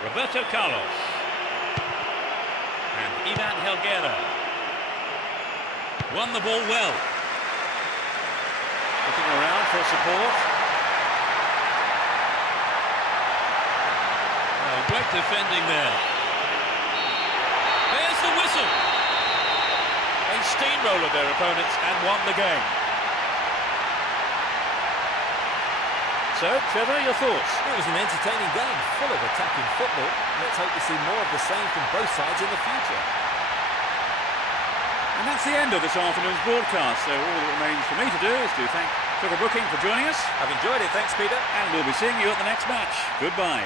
Roberto Carlos. And Ivan Helguera. Won the ball well. Looking around for support. Oh, great defending there. There's the whistle. They steamrolled their opponents and won the game. So, Trevor, your thoughts? It was an entertaining game, full of attacking football. Let's hope to see more of the same from both sides in the future. And that's the end of this afternoon's broadcast, so all that remains for me to do is to thank Trevor Brooking for joining us. I've enjoyed it, thanks Peter. And we'll be seeing you at the next match. Goodbye.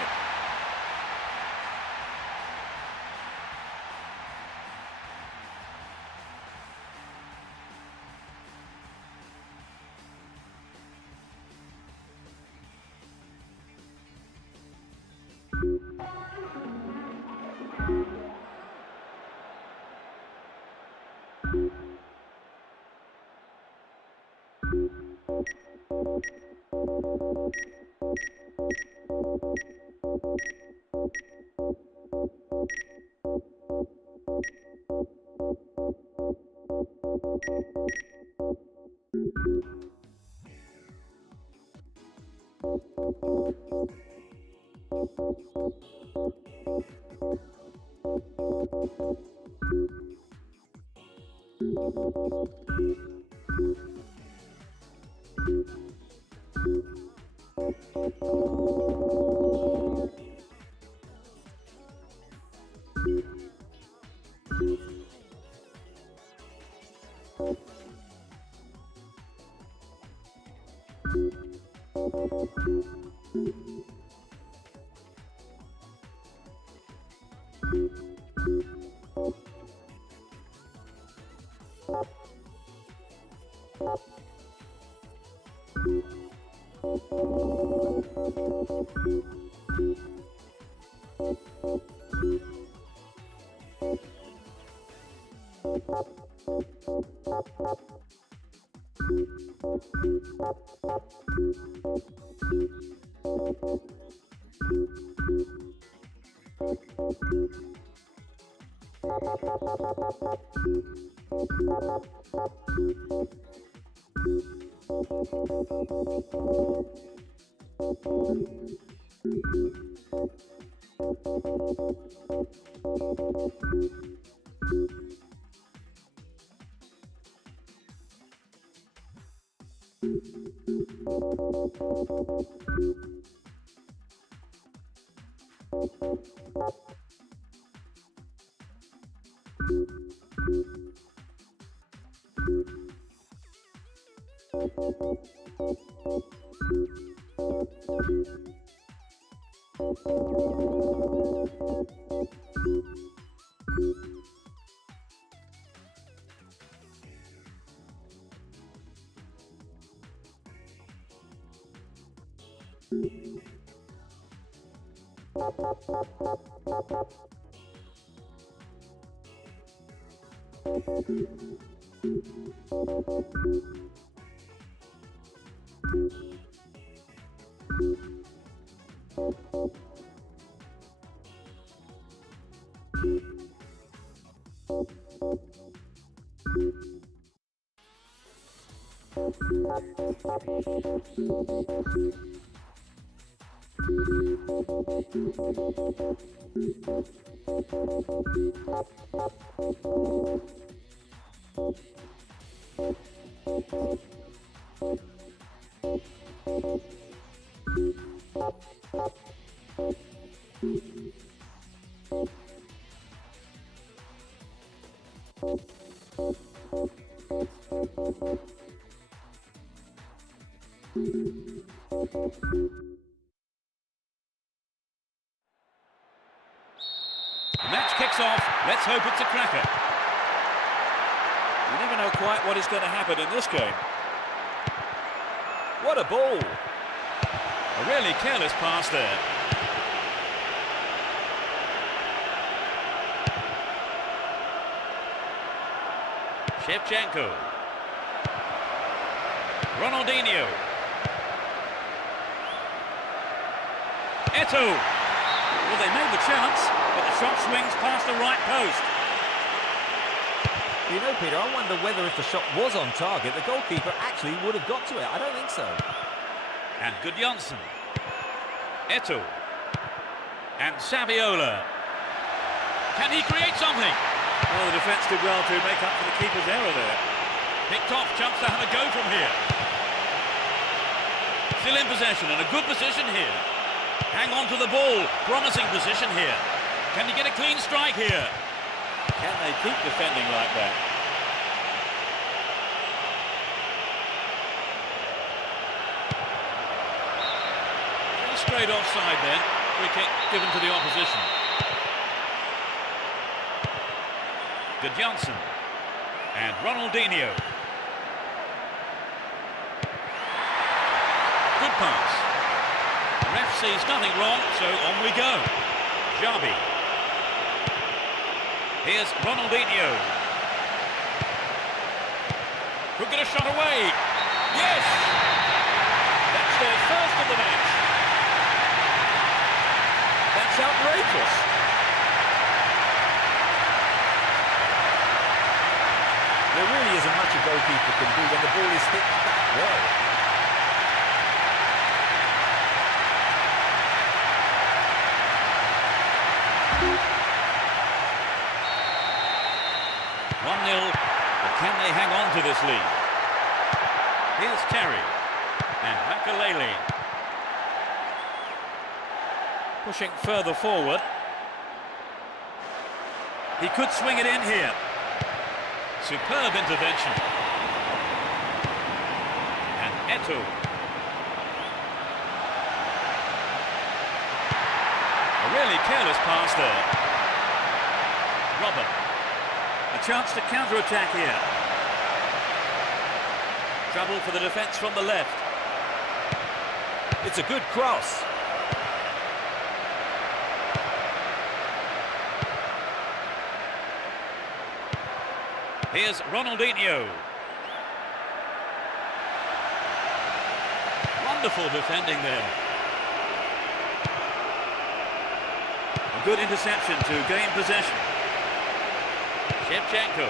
Match kicks off. Let's hope it's a cracker. You never know quite what is going to happen in this game. What a ball! A really careless pass there. Shevchenko. Ronaldinho. Eto'o. Well, they made the chance, but the shot swings past the right post. You know, Peter, I wonder whether if the shot was on target, the goalkeeper actually would have got to it. I don't think so. And Gudjonsson. Eto'o. And Saviola. Can he create something? Well, the defence did well to make up for the keeper's error there. Picked off, chance to have a go from here. Still in possession and a good position here. Hang on to the ball, promising position here. Can he get a clean strike here? Can they keep defending like that? Straight offside then. Free kick given to the opposition. Gudjonsson and Ronaldinho. Good pass. The ref sees nothing wrong, so on we go. Jabi. Here's Ronaldinho. Could get a shot away. Yes! That's their first of the match. That's outrageous. There really isn't much a goalkeeper can do when the ball is hit that well. But can they hang on to this lead? Here's Terry and Makalele. Pushing further forward. He could swing it in here. Superb intervention. And Eto'o. really careless pass there. Robin. A chance to counter-attack here. Trouble for the defence from the left. It's a good cross. Here's Ronaldinho. Wonderful defending there. A good interception to gain possession. Shevchenko.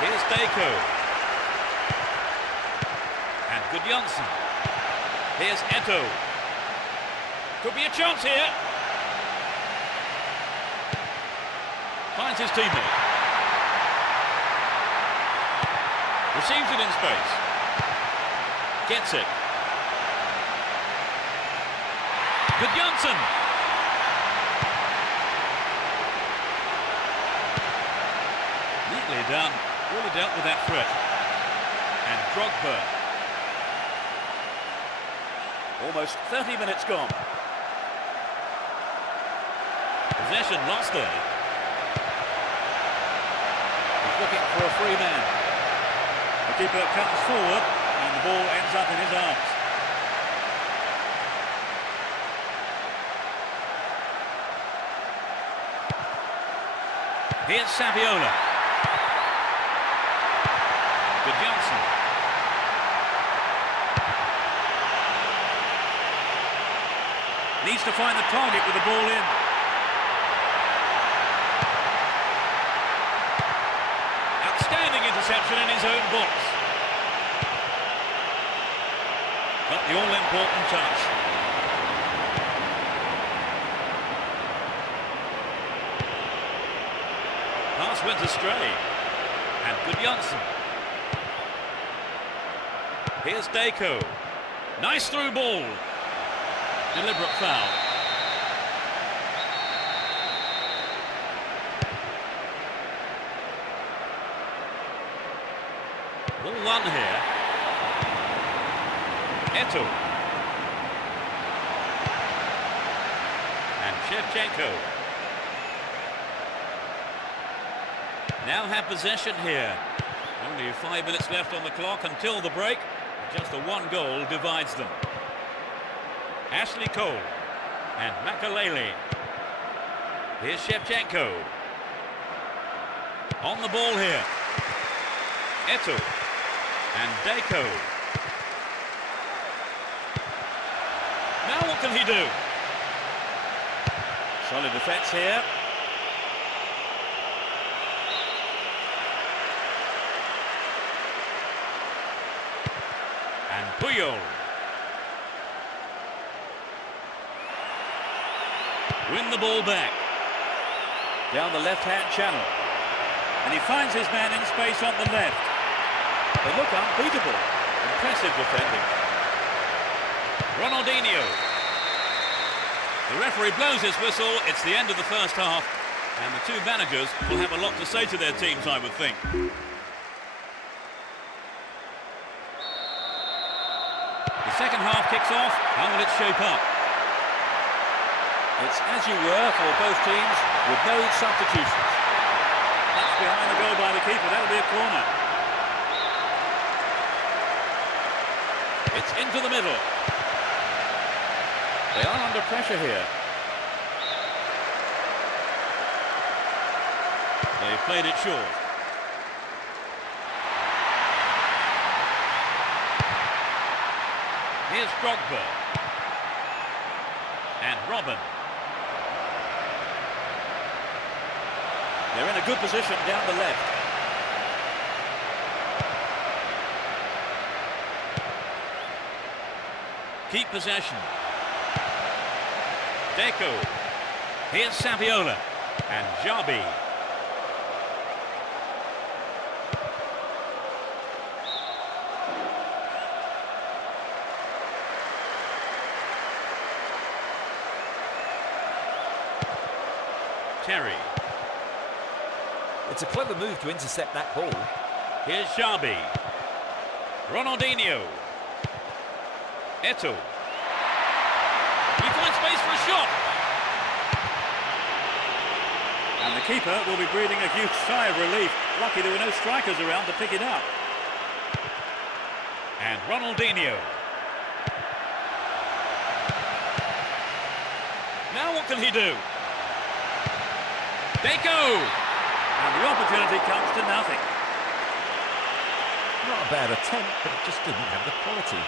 Here's Deco. And Gudjonsson. Here's Eto'o. Could be a chance here. Finds his teammate. Receives it in space. Gets it. Gudjonsson. Neatly done. Really dealt with that threat. And Drogba. Almost 30 minutes gone. Possession lost there. He's looking for a free man. The keeper comes forward and the ball ends up in his arms. Here's Saviola. Gudjonsson. Needs to find the target with the ball in. Outstanding interception in his own box. But the all-important touch. Pass went astray. And Gudjonsson. Here's Deco. Nice through ball. Deliberate foul. Ball one here. Eto'o. And Shevchenko. Now have possession here. Only 5 minutes left on the clock until the break. Just a one goal divides them. Ashley Cole and Makalele. Here's Shevchenko. On the ball here. Eto'o and Deco. Now what can he do? Solid defence here. And Puyol. Win the ball back. Down the left-hand channel. And he finds his man in space on the left. They look unbeatable. Impressive defending. Ronaldinho. The referee blows his whistle. It's the end of the first half. And the two managers will have a lot to say to their teams, I would think. The second half kicks off. How will it shape up? It's as you were for both teams with no substitutions. That's behind the goal by the keeper. That'll be a corner. It's into the middle. They are under pressure here. They played it short. Here's Drogba. And Robin. They're in a good position down the left. Keep possession. Deco. Here's Saviola. And Jabi. Terry. It's a clever move to intercept that ball. Here's Jabi. Ronaldinho. Eto'o. He finds space for a shot. And the keeper will be breathing a huge sigh of relief. Lucky there were no strikers around to pick it up. And Ronaldinho. Now what can he do? Deco! And the opportunity comes to nothing. Not a bad attempt, but it just didn't have the quality.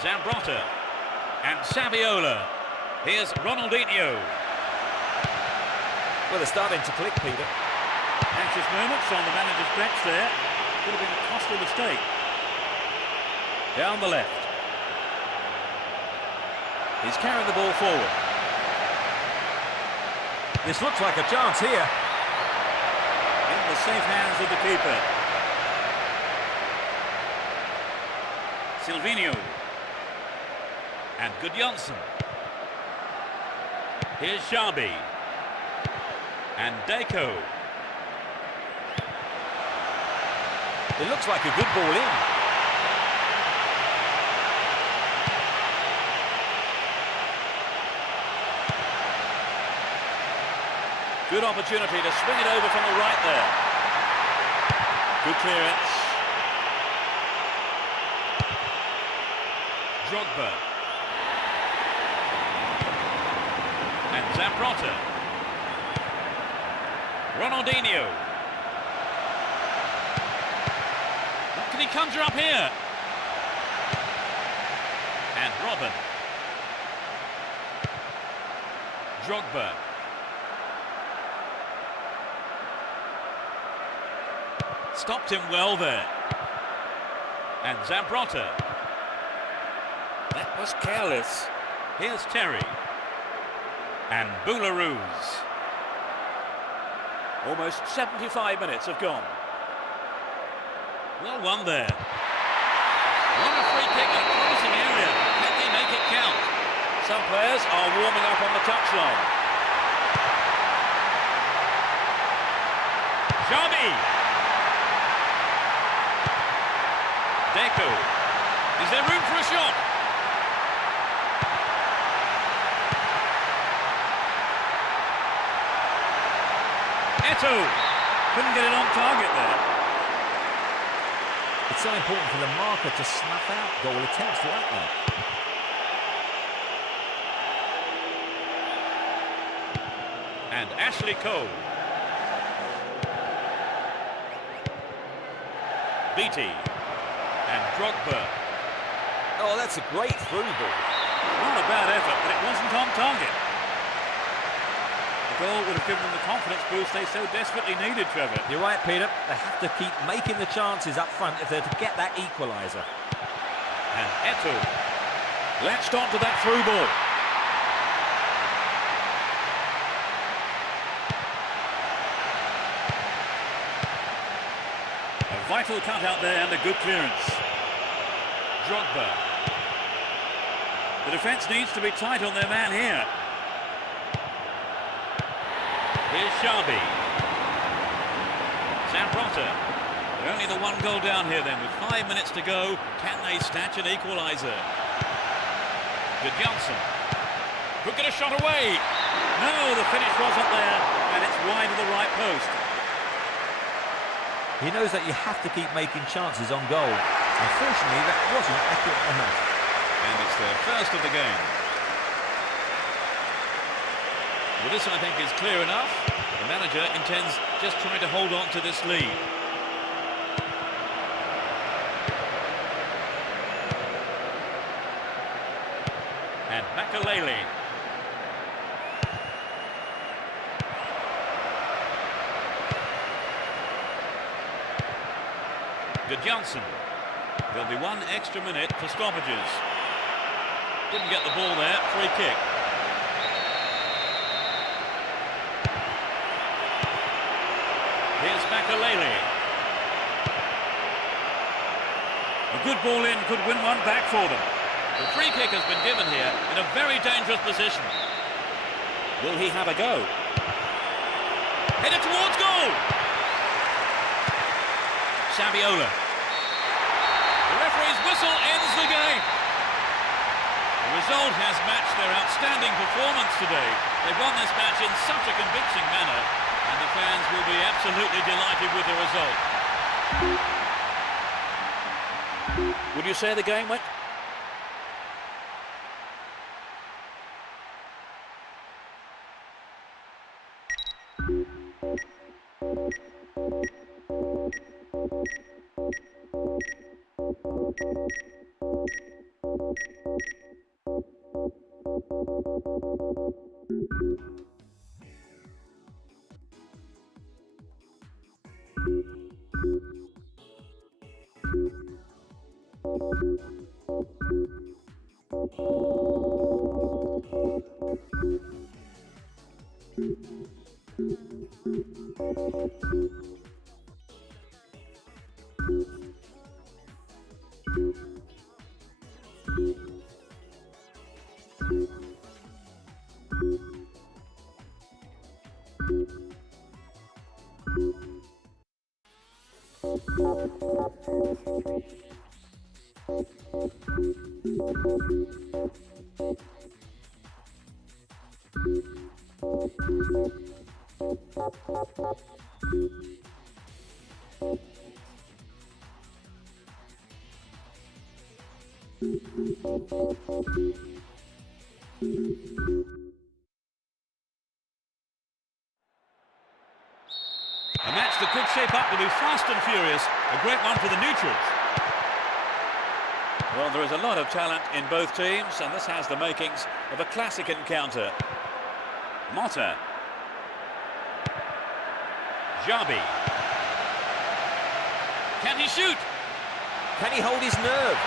Zambrotta. And Saviola. Here's Ronaldinho. Well, they're starting to click, Peter. Anxious moments on the manager's bench there. Could have been a costly mistake. Down the left. He's carrying the ball forward. This looks like a chance here. In the safe hands of the keeper. Silvinho. And Gudjonsson. Here's Xabi. And Deco. It looks like a good ball in. Good opportunity to swing it over from the right there. Good clearance. Drogba. And Zambrotta. Ronaldinho. What can he conjure up here? And Robin. Drogba. Stopped him well there. And Zambrotta. That was careless. Here's Terry. And Boularus. Almost 75 minutes have gone. Well won there. What a free kick in a promising area. Can they make it count? Some players are warming up on the touchline. Xabi. Deco. Is there room for a shot? Eto'o. Couldn't get it on target there. It's so important for the marker to snuff out goal attempts like that. And Ashley Cole. Beattie. And Drogba. Oh, that's a great through ball. Not a bad effort, but it wasn't on target. The goal would have given them the confidence boost they so desperately needed, Trevor. You're right, Peter. They have to keep making the chances up front if they're to get that equaliser. And Eto'o. Latched on to that through ball. A vital cut out there and a good clearance. Drogba. The defence needs to be tight on their man here. Here's Xabi. Zambrotta. They're only the one goal down here then. With 5 minutes to go, can they snatch an equaliser? Gudjonsson. Could get a shot away. No, the finish wasn't there, and it's wide of the right post. He knows that you have to keep making chances on goal. Unfortunately, that wasn't accurate enough. And it's their first of the game. Well, this, I think, is clear enough. The manager intends just trying to hold on to this lead. And Makalele. Gudjonsson. There'll be 1 extra minute for stoppages. Didn't get the ball there. Free kick. Here's Makalele. A good ball in could win one back for them. The free kick has been given here in a very dangerous position. Will he have a go? Headed towards goal. Saviola. The referee's whistle ends the game. The result has matched their outstanding performance today. They've won this match in such a convincing manner, and the fans will be absolutely delighted with the result. Would you say the game went? A match that could shape up to be fast and furious, a great one for the neutrals. Well, there is a lot of talent in both teams, and this has the makings of a classic encounter. Motta. Jabi. Can he shoot? Can he hold his nerve?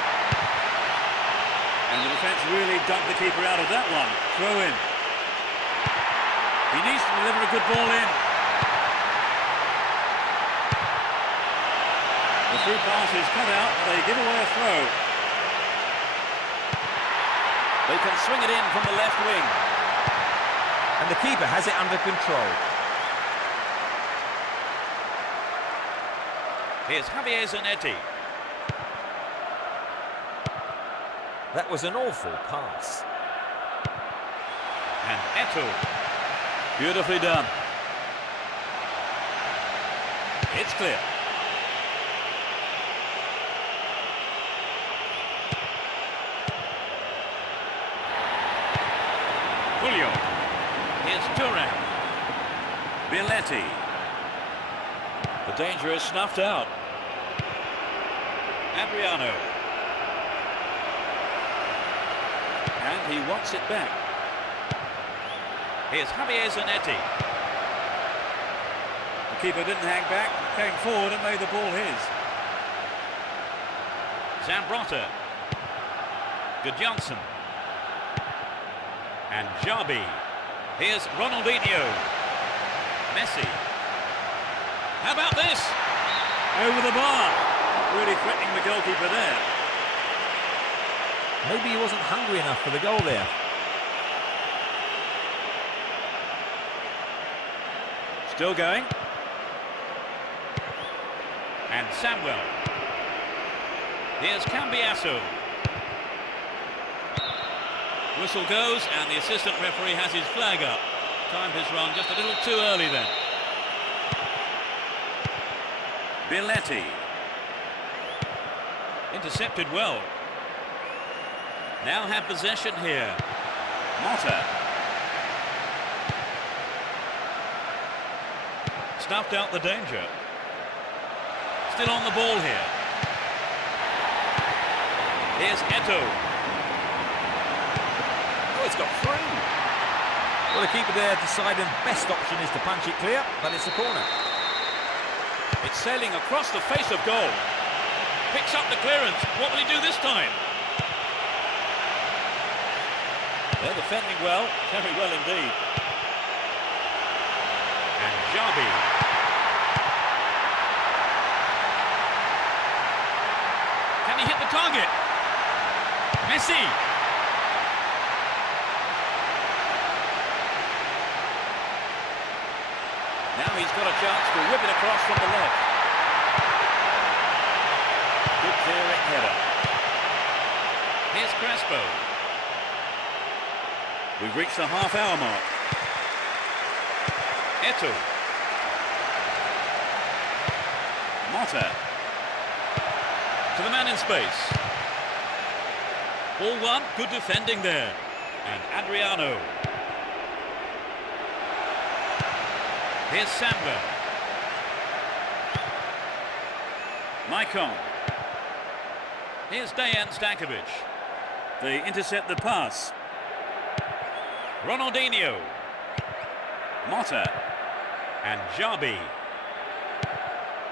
And the defence really dumped the keeper out of that one. Throw in. He needs to deliver a good ball in. The through pass is cut out, and they give away a throw. They can swing it in from the left wing. And the keeper has it under control. Here's Javier Zanetti. That was an awful pass. And Eto'o. Beautifully done. It's clear. Julio. Here's Turan. Biletti. The danger is snuffed out. Adriano. And he wants it back. Here's Javier Zanetti. The keeper didn't hang back, came forward and made the ball his. Zambrotta. Gudjonsson. And Jabi. Here's Ronaldinho. Messi. How about this? Over the bar. Really threatening the goalkeeper there. Maybe he wasn't hungry enough for the goal there. Still going. And Samuel. Here's Cambiasso. Whistle goes and the assistant referee has his flag up. Time has run just a little too early then. Biletti. Intercepted well. Now have possession here. Motta. Snuffed out the danger. Still on the ball here. Here's Eto'o. Oh, it's got through. Well, the keeper there deciding best option is to punch it clear, but it's a corner. It's sailing across the face of goal. Picks up the clearance. What will he do this time? They're defending well, very well indeed. And Jabi. Can he hit the target? Messi. Now he's got a chance to whip it across from the left. Good clearing header. Here's Crespo. We've reached the half-hour mark. Eto'o. Motta. To the man in space. Ball one, good defending there. And Adriano. Here's Sandler. Maicon. Here's Dejan Stankovic. They intercept the pass. Ronaldinho. Motta. And Jabi.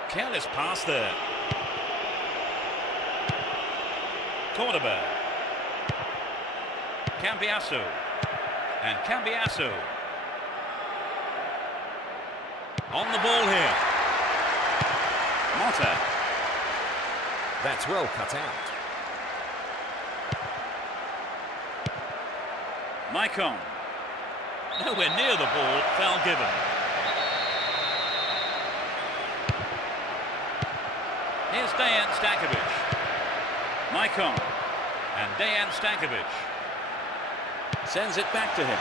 Careless pass there. Cordoba. Cambiasso. And Cambiasso. On the ball here. Motta. That's well cut out. Maicon. Nowhere near the ball, foul given. Here's Dejan Stankovic. Maicon. And Dejan Stankovic. Sends it back to him.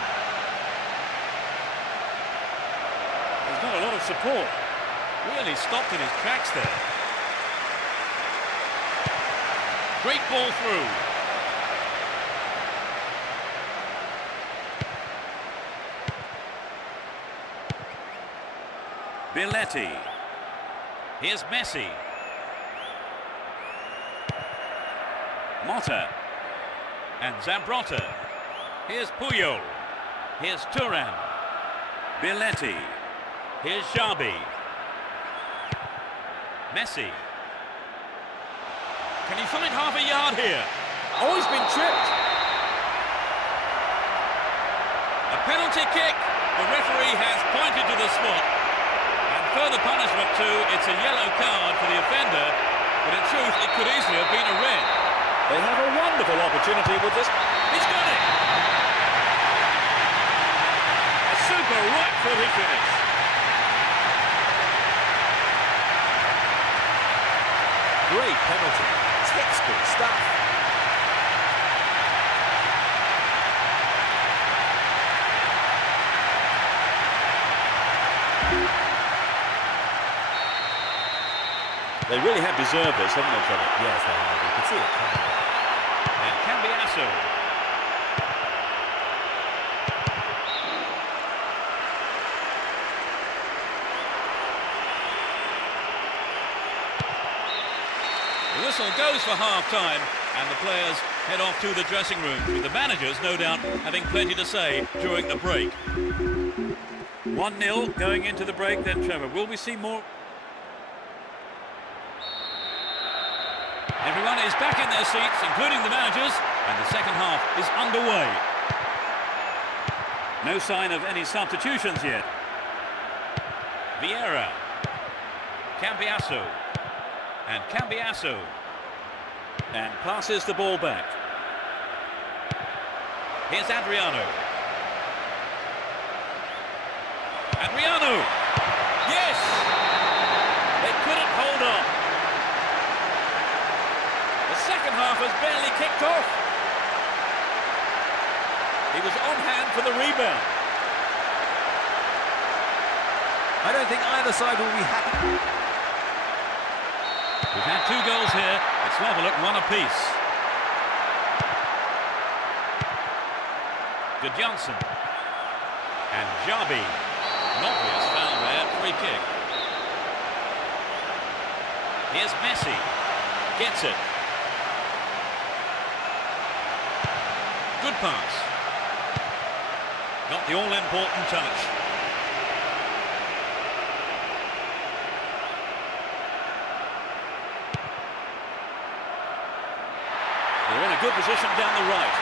There's not a lot of support. Really stopped in his tracks there. Great ball through. Belletti. Here's Messi. Motta. And Zambrotta. Here's Puyol. Here's Turan. Belletti. Here's Jabi. Messi. Can he find half a yard here? Oh, he's been tripped. A penalty kick. The referee has pointed to the spot. And further punishment too. It's a yellow card for the offender. But in truth, it could easily have been a red. They have a wonderful opportunity with this. He's got it! A super right-footed finish. Great penalty. Textbook stuff. They really have deserved this, haven't they, Trevor? Yes, they have. You can see it coming. And Cambiasso. The whistle goes for half-time, and the players head off to the dressing room, with the managers, no doubt, having plenty to say during the break. 1-0 going into the break then, Trevor. Will we see more? Everyone is back in their seats, including the managers, and the second half is underway. No sign of any substitutions yet. Vieira. Cambiasso. And Cambiasso. And passes the ball back. Here's Adriano. Adriano! Yes! They couldn't hold on. The second half has barely kicked off. He was on hand for the rebound. I don't think either side will be happy. We've had 2 goals here. It's level at 1 apiece. Good Johnson. And Jabi. An obvious foul there, free kick. Here's Messi. Gets it. Good pass. Got the all-important touch. They're in a good position down the right.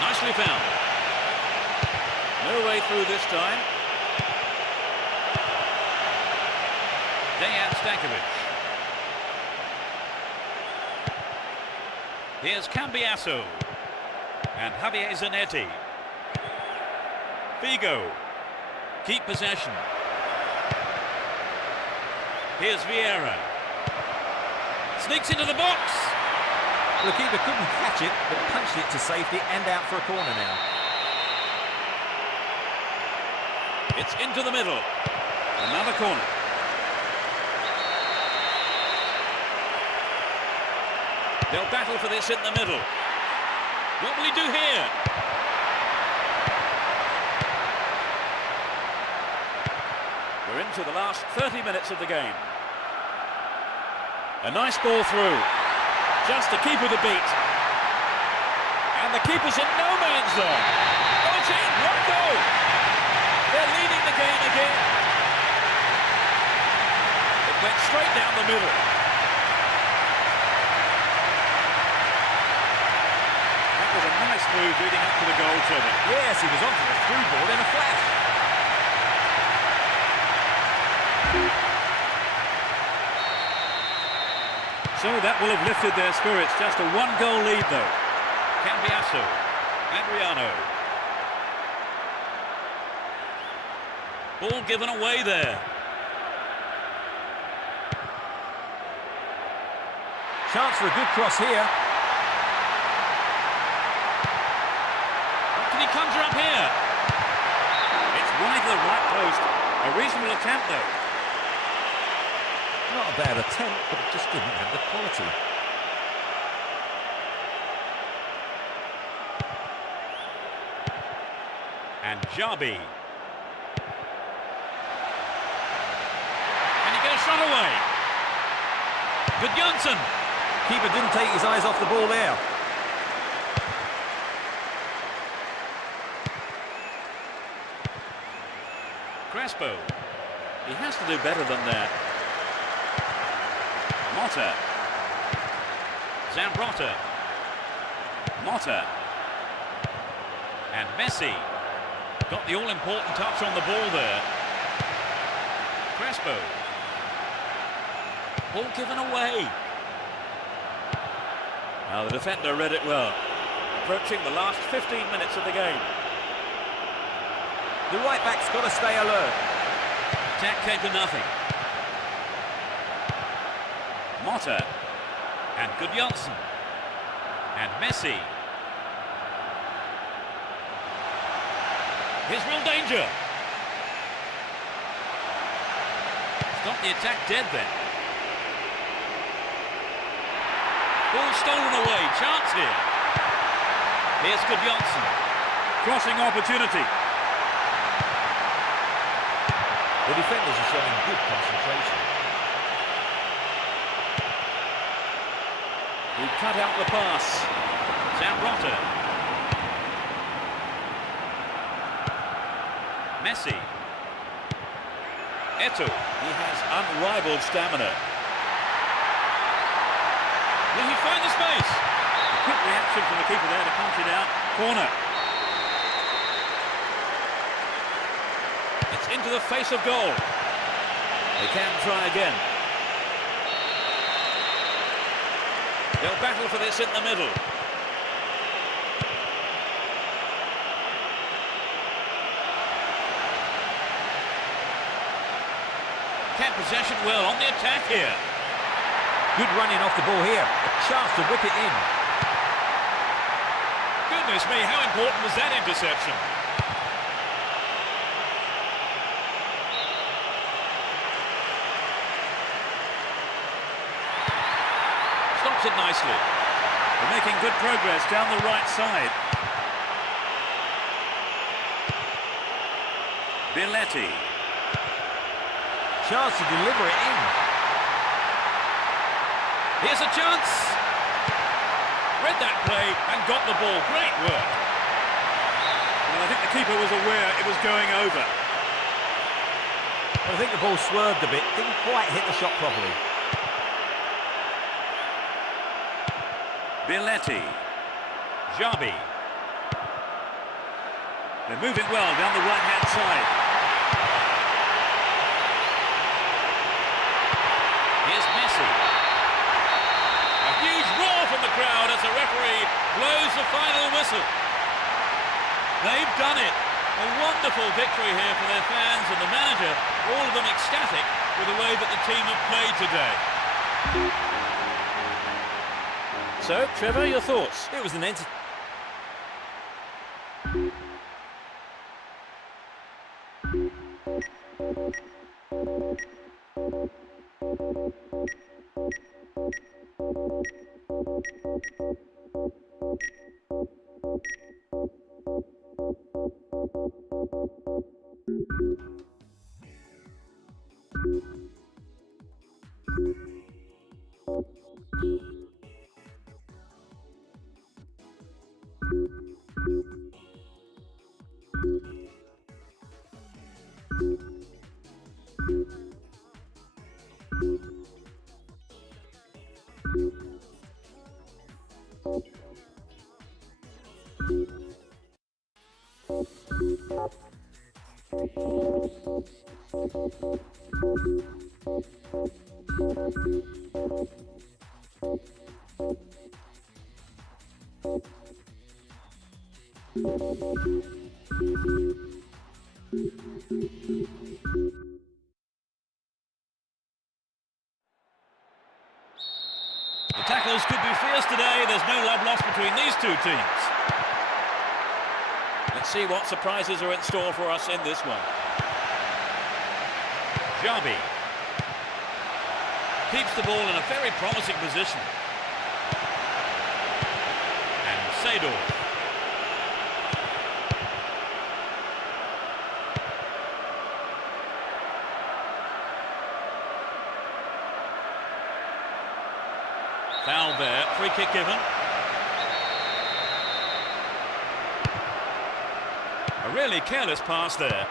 Nicely found. No way through this time. Dejan Stankovic. Here's Cambiasso. And Javier Zanetti. Figo. Keep possession. Here's Vieira. Sneaks into the box. The keeper couldn't catch it, but punched it to safety and out for a corner now. It's into the middle. Another corner. They'll battle for this in the middle. What will he do here? We're into the last 30 minutes of the game. A nice ball through. Just to keep with the beat. And the keeper's in no man's zone. Oh, it's in. What a goal! They're leading the game again. It went straight down the middle. That was a nice move leading up to the goal, Trevor. Yes, he was onto the through ball in a flash. So that will have lifted their spirits. Just a one-goal lead, though. Cambiasso. Adriano. Ball given away there. Chance for a good cross here. What can he conjure up here? It's wide to the right post. A reasonable attempt, though. Not a bad attempt, but it just didn't have the quality. And Jabi. Can he get a shot away? Good Johnson. Keeper didn't take his eyes off the ball there. Crespo. He has to do better than that. Motta. Zambrotta. Motta. And Messi. Got the all-important touch on the ball there. Crespo. Ball given away. Now the defender read it well. Approaching the last 15 minutes of the game. The right back's got to stay alert. Attack came to nothing. Motta. And good Johnson. And Messi. Here's real danger. Stop the attack dead then. Ball stolen away. Chance here. Here's good Johnson. Crossing opportunity. The defenders are showing good concentration. He cut out the pass. Zambrotta. Messi. Eto'o. He has unrivaled stamina. Will he find the space? A quick reaction from the keeper there to punch it out. Corner. It's into the face of goal. They can try again. They'll battle for this in the middle. Kept possession well on the attack here. Good running off the ball here. A chance to whip it in. Goodness me, how important was that interception? Stops it nicely. They're making good progress down the right side. Billetti. Chance to deliver it in. Here's a chance. Read that play and got the ball. Great work. Well, I think the keeper was aware it was going over. I think the ball swerved a bit. Didn't quite hit the shot properly. Billetti. Jabi. They're moving well down the right-hand side. Here's Messi. A huge roar from the crowd as the referee blows the final whistle. They've done it. A wonderful victory here for their fans and the manager, all of them ecstatic with the way that the team have played today. So, Trevor, your thoughts? It was an The tackles could be fierce today. There's no love lost between these two teams. Let's see what surprises are in store for us in this one. Jabi keeps the ball in a very promising position. And Seydorf. Foul there, free kick given. A really careless pass there.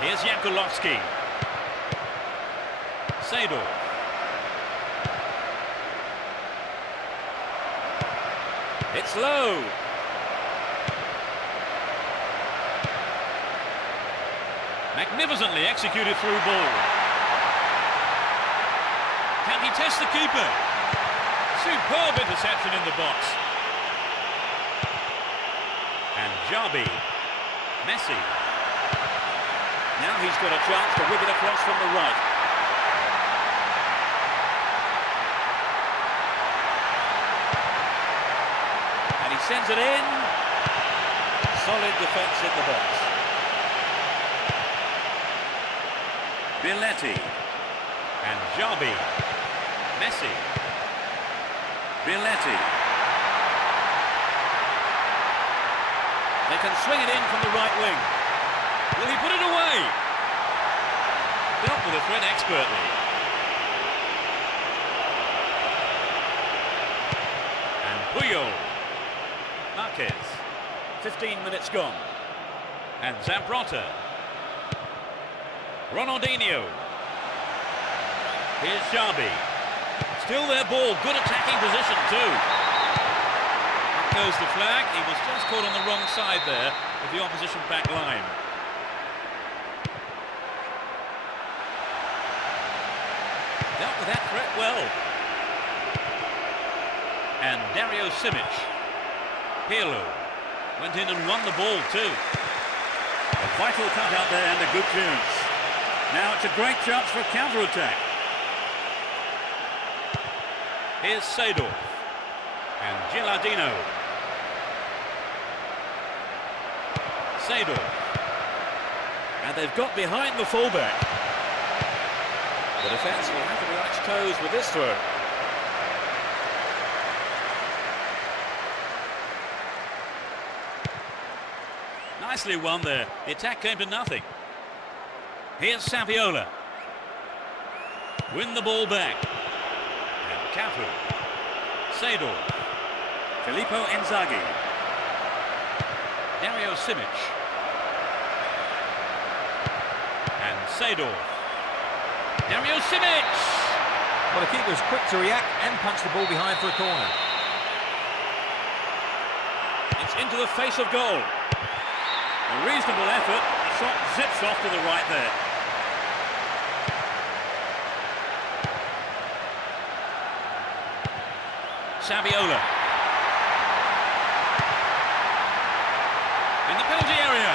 Here's Jakulovski. Seydorf. It's low. Magnificently executed through ball. Can he test the keeper? Superb interception in the box. And Jabi. Messi. Now he's got a chance to whip it across from the right. And he sends it in. Solid defence in the box. Biletti. And Jabi. Messi. Biletti. They can swing it in from the right wing. Will he put it away? Dealt with the threat expertly. And Puyol. Marquez. 15 minutes gone. And Zambrotta. Ronaldinho. Here's Jabi. Still their ball, good attacking position too. Up goes the flag, he was just caught on the wrong side there of the opposition back line. Dealt with that threat well. And Dario Simic. Pirlo went in and won the ball too. A vital cut out there and a good clearance. Now it's a great chance for a counter-attack. Here's Seydorf and Gilardino. Seydorf. And they've got behind the fullback. The defence will have to be on its toes with this throw. Nicely won there. The attack came to nothing. Here's Saviola. Win the ball back. And Cafu. Seydorf. Filippo Inzaghi. Dario Simic. And Seydorf. Dario Simic! Well, the keeper was quick to react and punch the ball behind for a corner. It's into the face of goal. A reasonable effort. The shot zips off to the right there. Saviola. In the penalty area.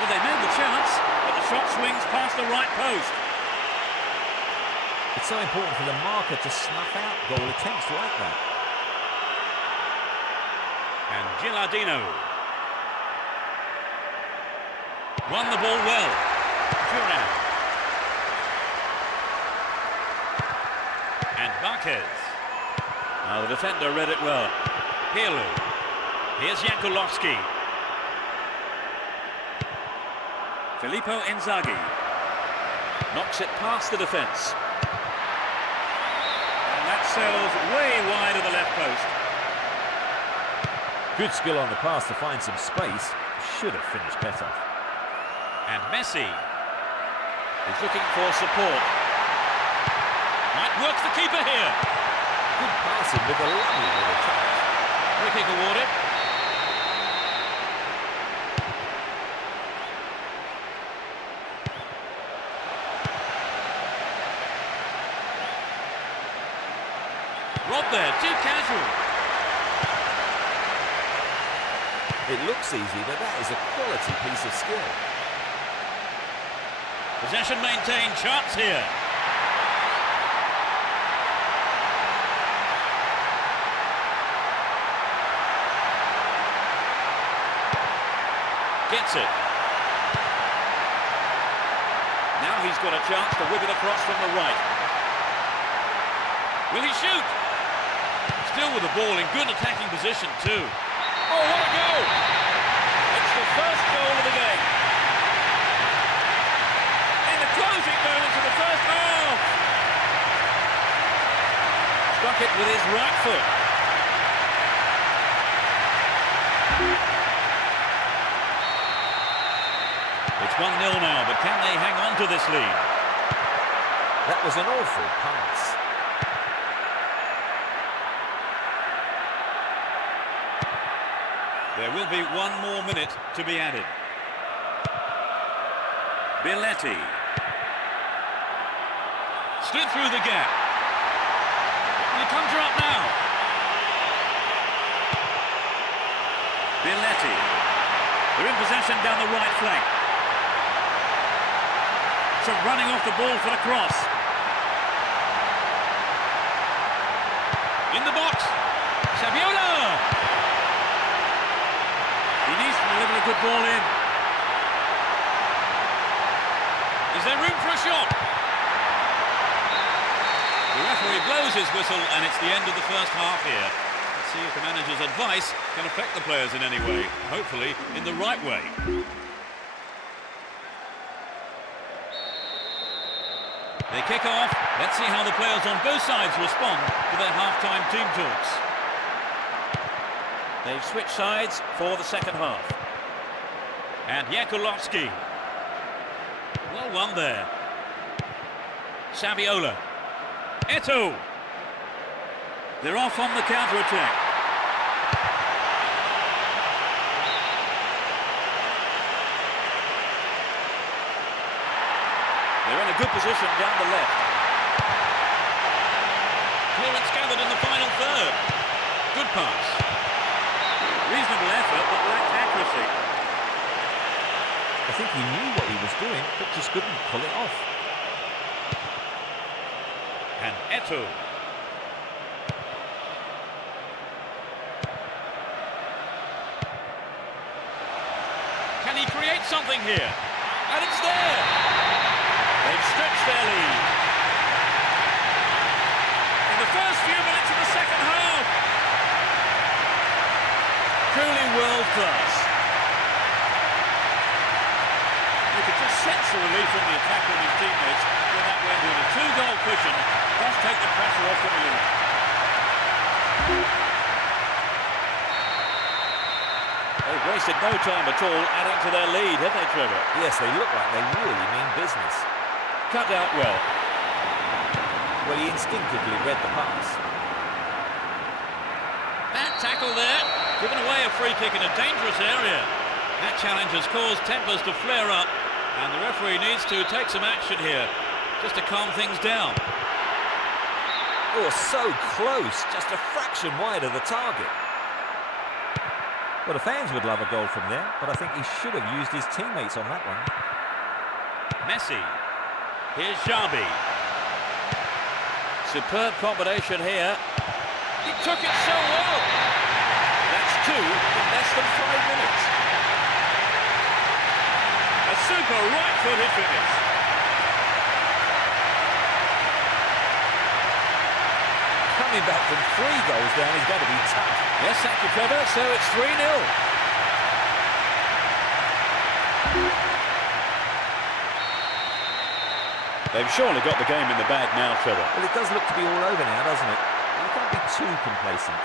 Well, they made the chance, but the shot swings past the right post. It's so important for the marker to snuff out goal attempts like that. And Gilardino won the ball well. Duran. And Marquez. Now the defender read it well. Pirlo. Here's Jankulovski. Filippo Inzaghi knocks it past the defence. And that sails way wide of the left post. Good skill on the pass to find some space. Should have finished better. And Messi. He's looking for support. Might work the keeper here. Good passing with a lovely little touch. Free kick awarded. Rob there, too casual. It looks easy, but that is a quality piece of skill. Possession maintained, chance here. Gets it. Now he's got a chance to whip it across from the right. Will he shoot? Still with the ball in good attacking position too. Oh, what a goal! It's the first goal of the game. In the closing moments of the first half. Struck it with his right foot. It's 1-0 now, but can they hang on to this lead? That was an awful pass. There will be one more minute to be added. Belletti. Slid through the gap. Will he conjure up now? Belletti. They're in possession down the right flank. So running off the ball for the cross. In the box. Saviola! He needs to deliver a good ball in. Is there room for a shot? The referee blows his whistle and it's the end of the first half here. Let's see if the manager's advice can affect the players in any way. Hopefully in the right way. They kick off. Let's see how the players on both sides respond to their half-time team talks. They've switched sides for the second half. And Jankulovski. Well won there. Saviola. Eto'o. They're off on the counter-attack. They're in a good position down the left. Clearance gathered in the final third. Good pass. Reasonable effort, but lacked accuracy. I think he knew what he was doing, but just couldn't pull it off. And Eto'o. Can he create something here? And it's there! They've stretched their lead. In the first few minutes of the second half. Truly world class. You could just sense the relief from the attacker and his teammates when that went in. A two-goal cushion does take the pressure off them a little. They've wasted no time at all adding to their lead, have they, Trevor? Yes, they look like they really mean business. Cut out well. Well, he instinctively read the pass. Bad tackle there. Given away a free kick in a dangerous area. That challenge has caused tempers to flare up, and the referee needs to take some action here, just to calm things down. Oh, so close, just a fraction wide of the target. Well, the fans would love a goal from there, but I think he should have used his teammates on that one. Messi. Here's Xabi. Superb combination here. He took it so well. That's 2 in less than 5 minutes. A super right-footed finish. Coming back from 3 goals down is going to be tough. Yes, thank you, Trevor. So it's 3-0. They've surely got the game in the bag now, Trevor. Well, it does look to be all over now, doesn't it? You can't be too complacent.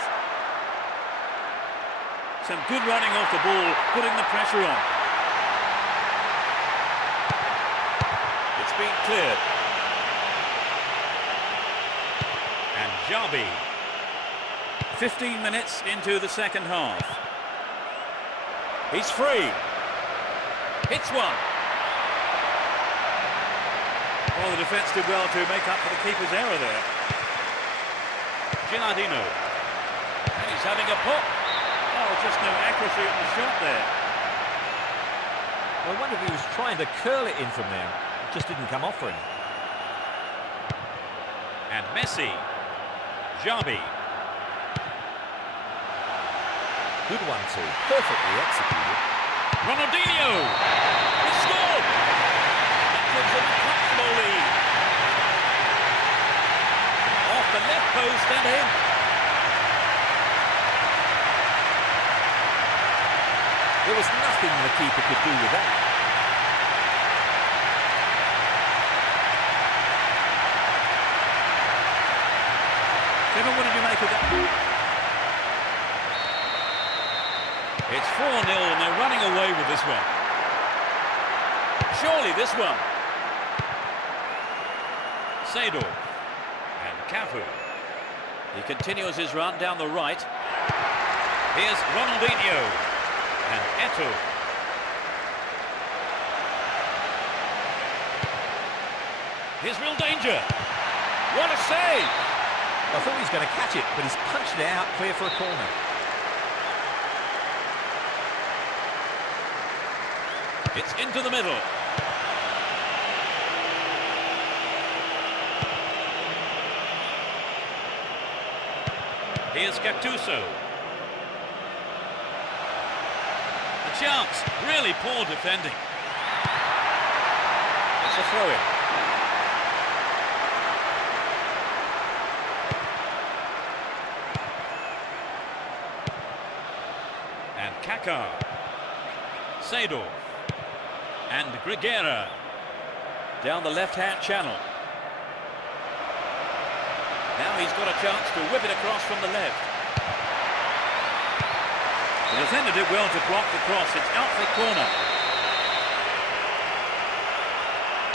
Some good running off the ball, putting the pressure on. It's been cleared. And Jabi. 15 minutes into the second half. He's free. Hits one. Well, the defence did well to make up for the keeper's error there. Gilardino. And he's having a pop. Oh, just no accuracy at the shot there. I wonder if he was trying to curl it in from there. It just didn't come off for him. And Messi. Jabi. Good one too. Perfectly executed. Ronaldinho. He scored. That gives them a comfortable lead. Off the left post and in. There was nothing the keeper could do with that. Kevin, what did you make of that? It's 4-0 and they're running away with this one. Surely this one. Seydorf and Cafu. He continues his run down the right. Here's Ronaldinho and Eto'o. Here's real danger. What a save! I thought he was going to catch it, but he's punched it out clear for a corner. It's into the middle. Here's Gattuso. A chance. Really poor defending. It's a throw-in. And Kaká. Seydorf. And Grigera. Down the left-hand channel. Now he's got a chance to whip it across from the left. The defender did well to block the cross. It's out for corner.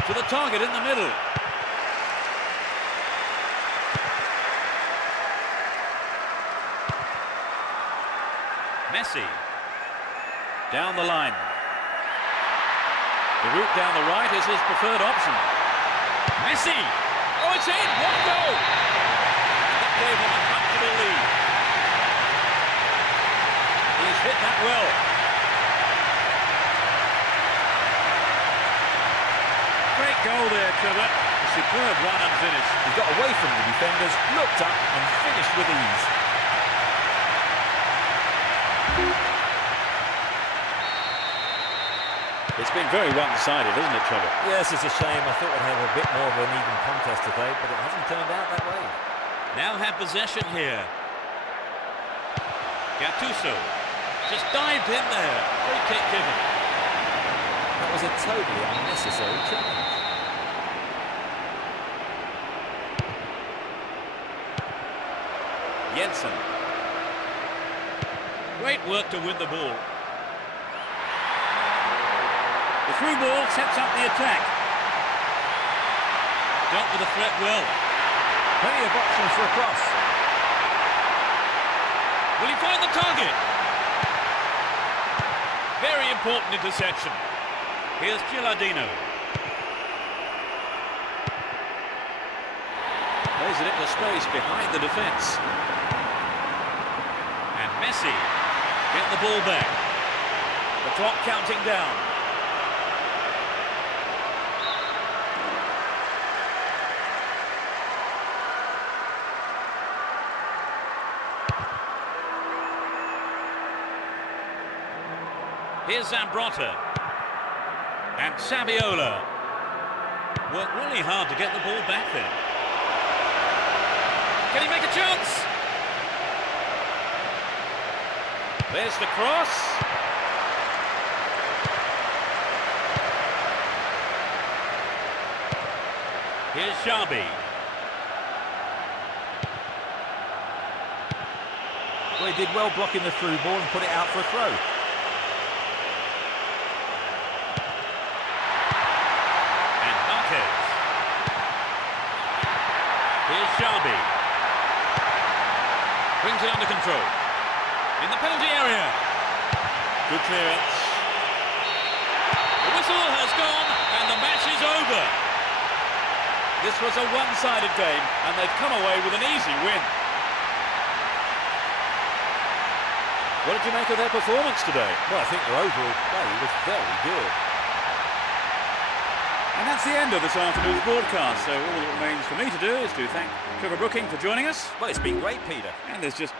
To the target in the middle. Messi. Down the line. The route down the right is his preferred option. Messi. Oh, it's in! What a goal! That gave him a comfortable lead. He's hit that well. Great goal there, Trevor. A superb run and finish. He got away from the defenders, looked up and finished with ease. It's been very one-sided, isn't it, Trevor? Yes, it's a shame. I thought we'd have a bit more of an even contest today, but it hasn't turned out that way. Now have possession here. Gattuso just dived in there. Free kick given. That was a totally unnecessary challenge. Jensen. Great work to win the ball. The through ball sets up the attack. Dealt with the threat well. Plenty of options for a cross. Will he find the target? Very important interception. Here's Gilardino. Plays it into space behind the defence. And Messi get the ball back. The clock counting down. Here's Zambrotta. And Saviola. Worked really hard to get the ball back there. Can he make a chance? There's the cross. Here's Sharby. Well, he did well blocking the through ball and put it out for a throw. And Marquez. Here's Sharby. Brings it under control. In the penalty area. Good clearance. The whistle has gone and the match is over. This was a one-sided game, and they've come away with an easy win. What did you make of their performance today? Well, I think their overall play was very good. And that's the end of this afternoon's broadcast. So all that remains for me to do is to thank Trevor Brooking for joining us. Well, it's been great, Peter. And there's just...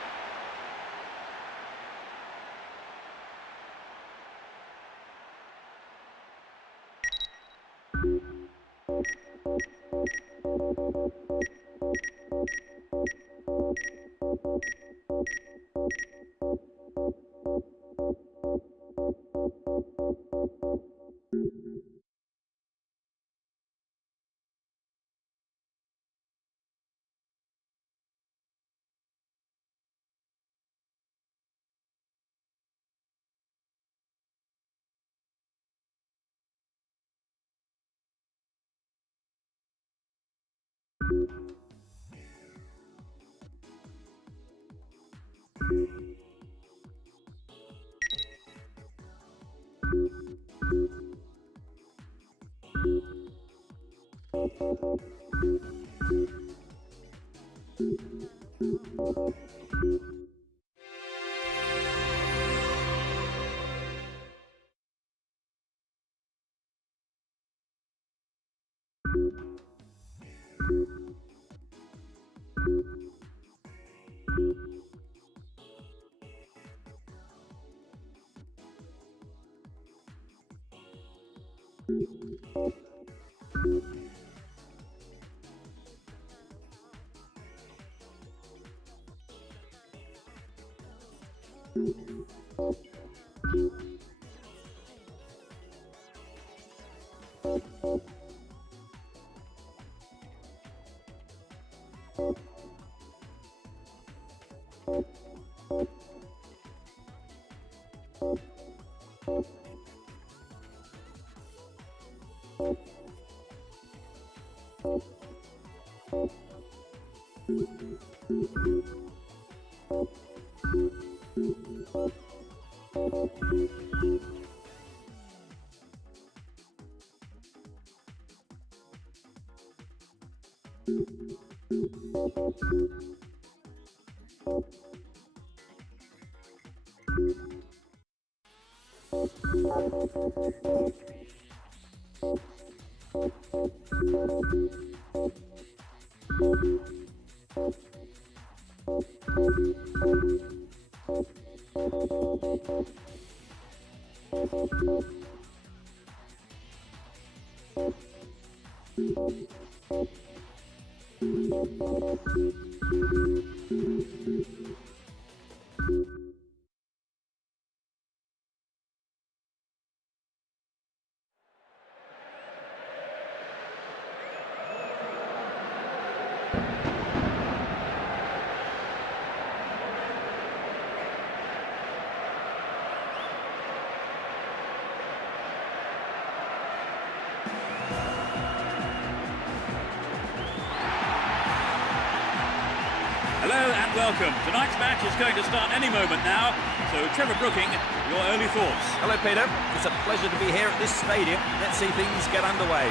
Hello and welcome. Tonight's match is going to start any moment now. So, Trevor Brooking, your early thoughts. Hello, Peter. It's a pleasure to be here at this stadium. Let's see things get underway.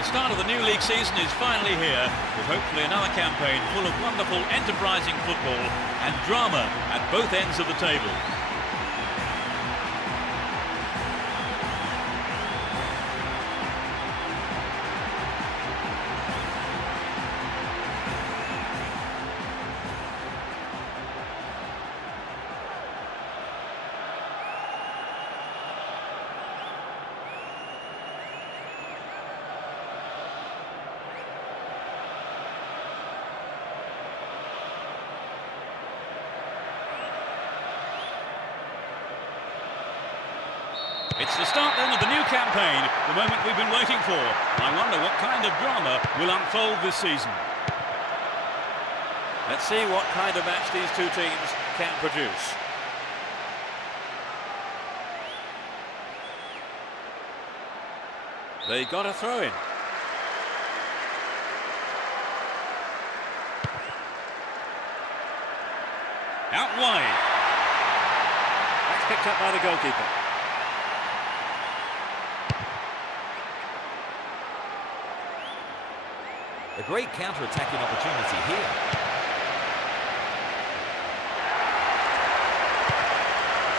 The start of the new league season is finally here, with hopefully another campaign full of wonderful, enterprising football and drama at both ends of the table. It's the start then of the new campaign, the moment we've been waiting for. I wonder what kind of drama will unfold this season. Let's see what kind of match these two teams can produce. They got a throw in. Out wide. That's picked up by the goalkeeper. A great counter-attacking opportunity here.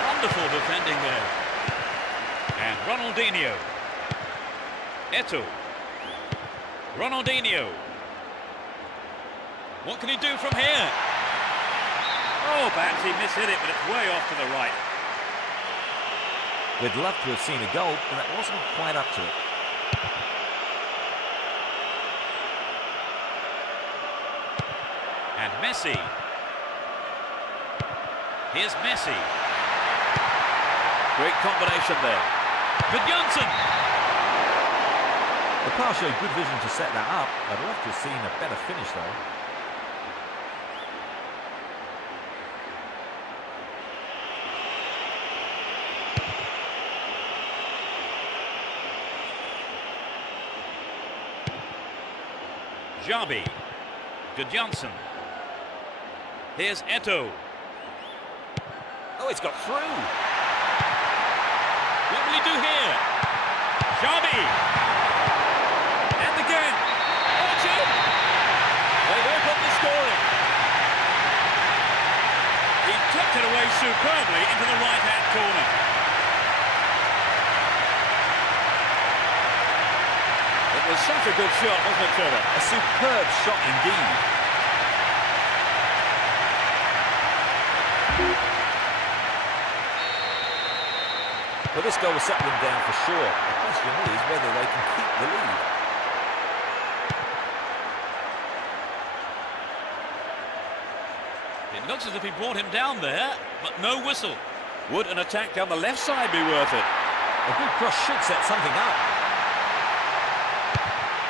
Wonderful defending there. And Ronaldinho. Eto'o. Ronaldinho. What can he do from here? Oh, perhaps he mishit it, but it's way off to the right. We'd love to have seen a goal, but that wasn't quite up to it. And Messi. Here's Messi. Great combination there. Good Johnson. The pass showed good vision to set that up. I'd love to have seen a better finish, though. Xabi. Good Johnson. Here's Eto'o. Oh, it's got through. What will he do here? Xabi. And again. Oh, it's in. They've opened the scoring. He tucked it away superbly into the right-hand corner. It was such a good shot, wasn't it, Trevor? A superb shot indeed. Well, this goal will settle them down for sure. The question is whether they can keep the lead. It looks as if he brought him down there, but no whistle. Would an attack down the left side be worth it? A good cross should set something up.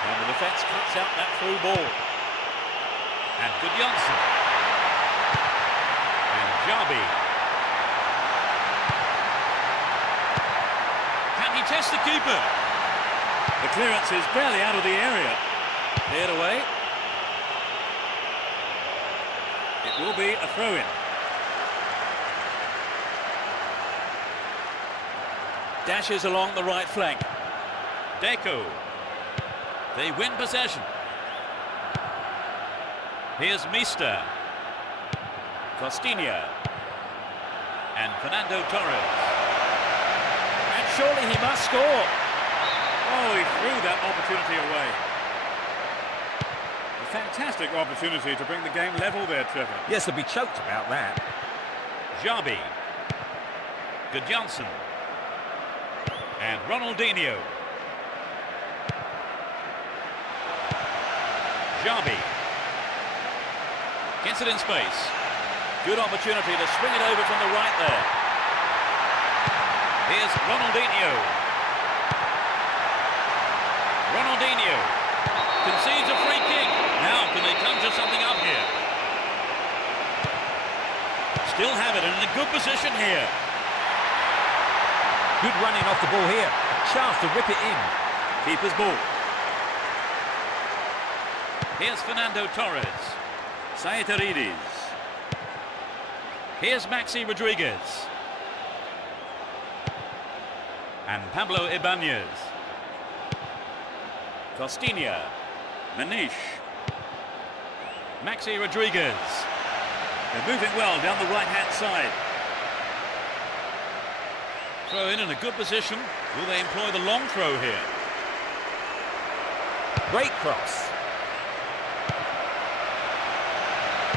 And the defence cuts out that through ball. And good Johnson. And Xabi. Can he test the keeper? The clearance is barely out of the area. Cleared away. It will be a throw-in. Dashes along the right flank. Deco. They win possession. Here's Mister. Costinha. And Fernando Torres. And surely he must score. Oh, he threw that opportunity away. A fantastic opportunity to bring the game level there, Trevor. Yes, they'll be choked about that. Xabi. Good Johnson. And Ronaldinho. Xabi. Gets it in space. Good opportunity to swing it over from the right there. Here's Ronaldinho. Ronaldinho concedes a free kick. Now can they conjure something up here? Still have it in a good position here. Good running off the ball here. A chance to rip it in. Keeper's ball. Here's Fernando Torres. Saitarides. Here's Maxi Rodriguez. And Pablo Ibanez. Costinha. Manish. Maxi Rodriguez. They're moving well down the right-hand side. Throw in a good position. Will they employ the long throw here? Great cross.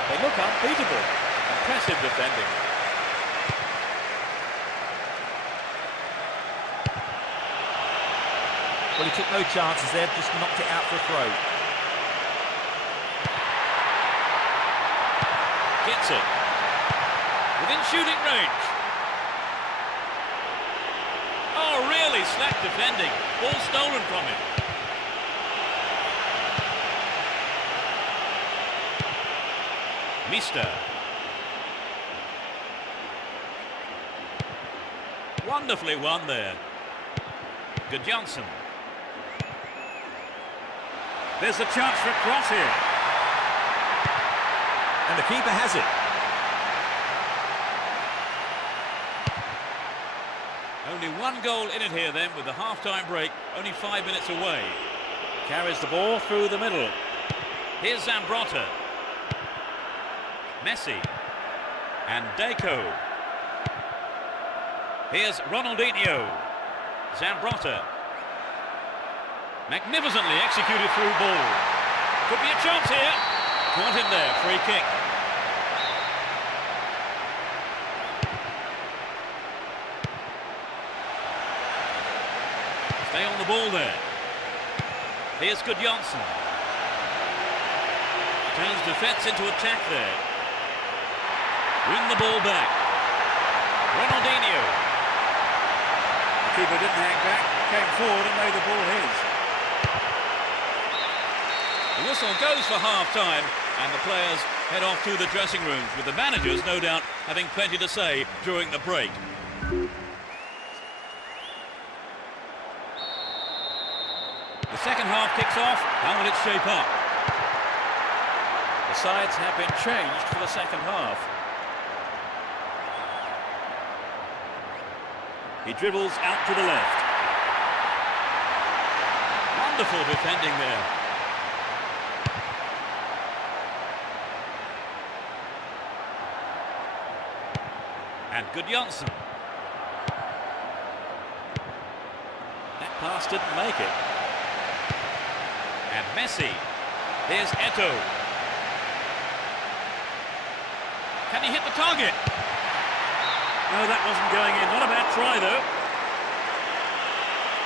They look unbeatable. Impressive defending. Well, he took no chances there, just knocked it out for a throw. Gets it. Within shooting range. Oh, really? really slack defending. Ball stolen from him. Mister. Wonderfully won there. Good Johnson. There's a chance for a cross here. And the keeper has it. Only one goal in it here then with the half-time break, only 5 minutes away. Carries the ball through the middle. Here's Zambrotta. Messi. And Deco. Here's Ronaldinho. Zambrotta. Magnificently executed through ball. Could be a chance here. Caught him there, free kick. Stay on the ball there. Here's Good Johnson. Turns defence into attack there. Win the ball back. Ronaldinho. The keeper didn't hang back, came forward and made the ball his. The whistle goes for half-time and the players head off to the dressing rooms, with the managers no doubt having plenty to say during the break. The second half kicks off. How will it shape up? The sides have been changed for the second half. He dribbles out to the left. Wonderful defending there. And Good Johnson. That pass didn't make it. And Messi. Here's Eto'o. Can he hit the target? No, that wasn't going in. Not a bad try, though.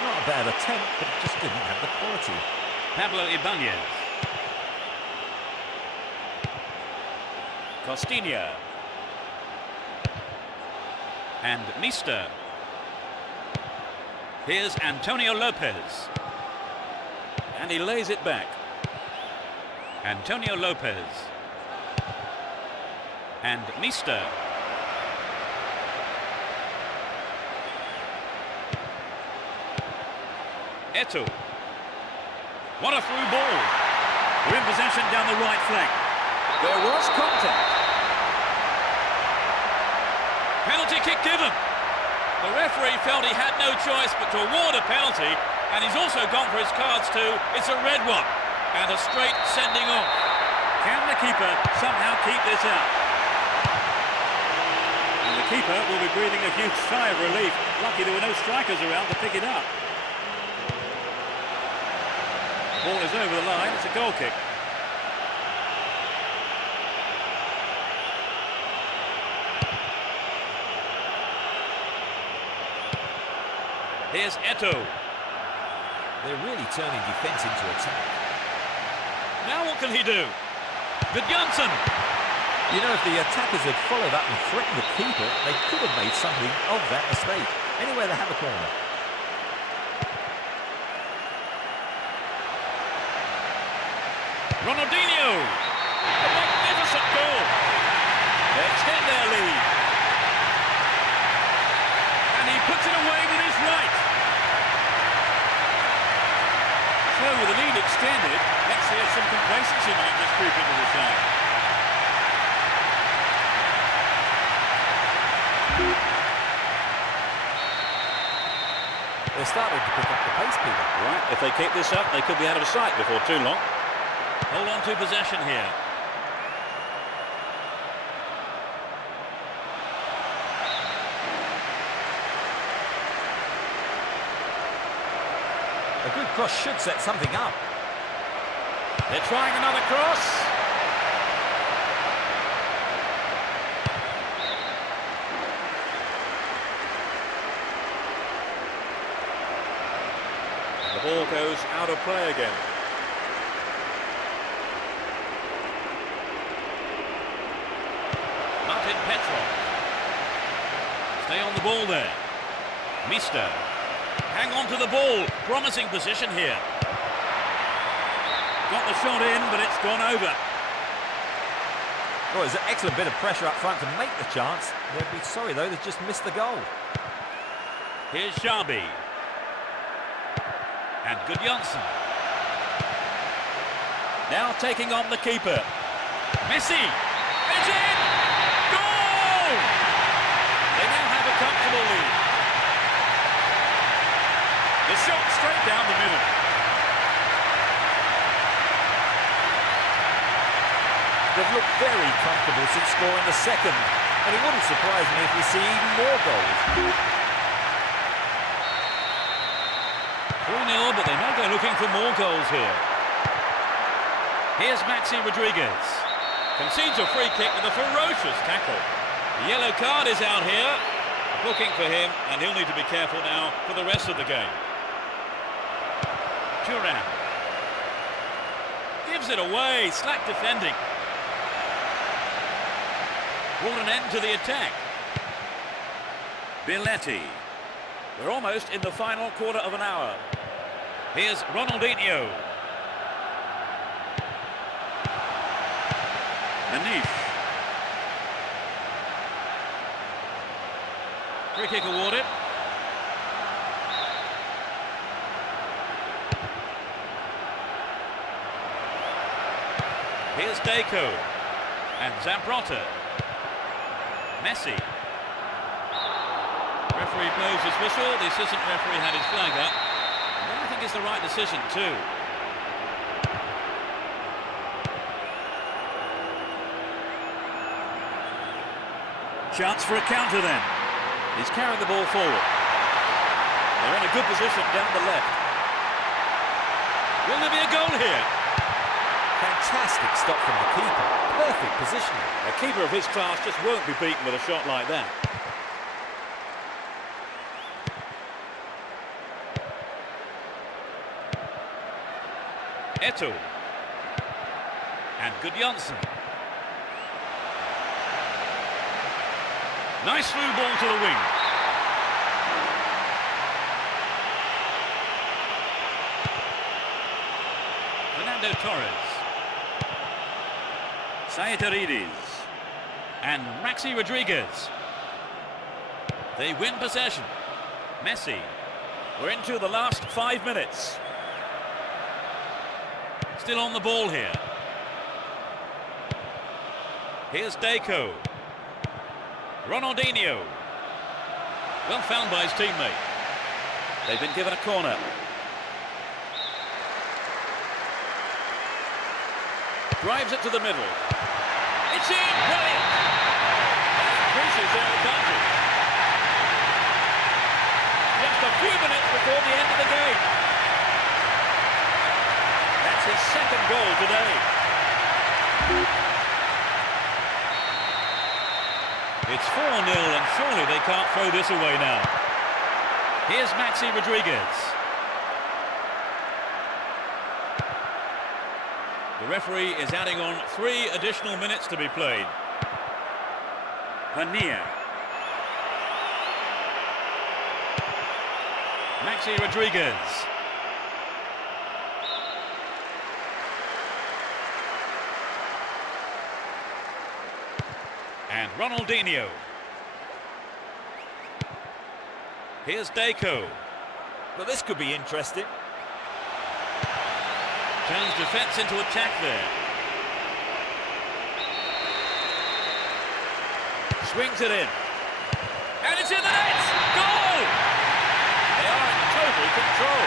Not a bad attempt, but it just didn't have the quality. Pablo Ibanez. Costinha. And Mister. Here's Antonio Lopez. And he lays it back. Antonio Lopez. And Mister. Eto'o. What a through ball. We're in possession down the right flank. There was contact. Penalty kick given. The referee felt he had no choice but to award a penalty, and he's also gone for his cards too. It's a red one and a straight sending off. Can the keeper somehow keep this out? And the keeper will be breathing a huge sigh of relief. Lucky there were no strikers around to pick it up. Ball is over the line. It's a goal kick. Here's Eto'o. They're really turning defence into attack. Now what can he do? Good Johnson. You know, if the attackers had followed up and threatened the keeper, they could have made something of that mistake. Anyway, they have a corner. Ronaldinho. A magnificent goal. They extend their lead. And he puts it away with his right. So with the lead extended, let's see if some complacency might just creep into the side. They're starting to pick up the pace, Peter. Right, if they keep this up, they could be out of sight before too long. Hold on to possession here. A good cross should set something up. They're trying another cross. The ball goes out of play again. Martin Petrov. Stay on the ball there. Mister. Hang on to the ball. Promising position here. Got the shot in, but it's gone over. Well, it's an excellent bit of pressure up front to make the chance. They'll be sorry, though, they've just missed the goal. Here's Xabi. And Gudjonsson. Now taking on the keeper. Messi. It's in! Goal! They now have a comfortable lead. The shot straight down the middle. They've looked very comfortable since scoring the second, and it wouldn't surprise me if we see even more goals. 3-0, but they may go looking for more goals here. Here's Maxi Rodriguez. Concedes a free kick with a ferocious tackle. The yellow card is out here. Looking for him, and he'll need to be careful now for the rest of the game. Turan. Gives it away. Slack defending. Brought an end to the attack. Billetti. We're almost in the final quarter of an hour. Here's Ronaldinho. Manish. Free kick awarded. Here's Deco. And Zambrota. Messi. Referee blows his whistle. The assistant referee had his flag up. And I think it's the right decision too. Chance for a counter then. He's carrying the ball forward. They're in a good position down the left. Will there be a goal here? Fantastic stop from the keeper. Perfect positioning. A keeper of his class just won't be beaten with a shot like that. Eto'o. And Gudjonsson. Nice through ball to the wing. Fernando Torres. Saitarides. And Maxi Rodriguez. They win possession. Messi. We're into the last 5 minutes. Still on the ball here. Here's Deco. Ronaldinho. Well found by his teammate. They've been given a corner. Drives it to the middle. It's in! Brilliant! That increases their advantage. Just a few minutes before the end of the game. That's his second goal today. It's 4-0 and surely they can't throw this away now. Here's Maxi Rodriguez. The referee is adding on 3 additional minutes to be played. Hania. Maxi Rodriguez. And Ronaldinho. Here's Deco. Well, this could be interesting. Turns defence into attack there. Swings it in. And it's in the net! Goal! They are in total control.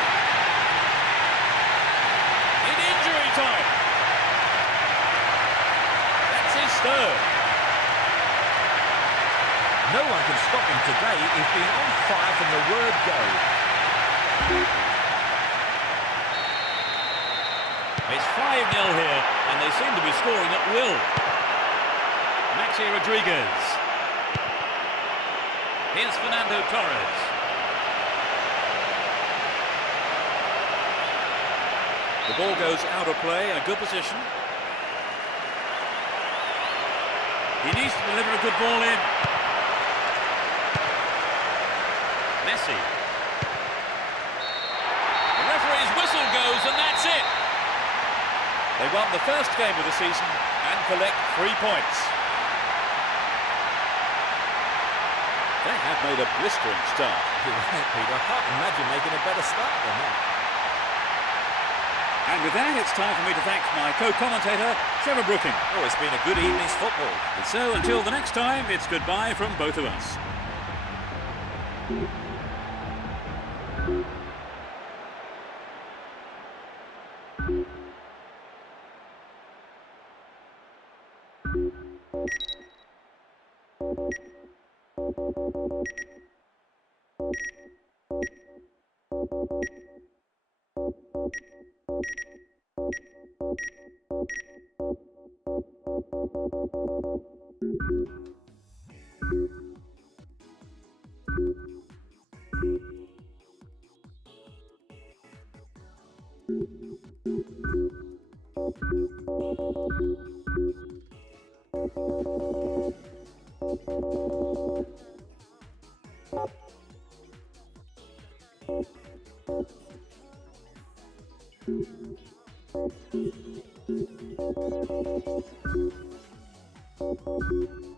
In injury time. That's his third. No one can stop him today. He's been on fire from the word go. It's 5-0 here, and they seem to be scoring at will. Maxi Rodriguez. Here's Fernando Torres. The ball goes out of play in a good position. He needs to deliver a good ball in. Messi. won the first game of the season and collect 3 points. They have made a blistering start. You're right, Peter. I can't imagine making a better start than that. And with that, it's time for me to thank my co-commentator, Trevor Brooking. Oh, it's been a good evening's football. And so, until the next time, it's goodbye from both of us. Thank you.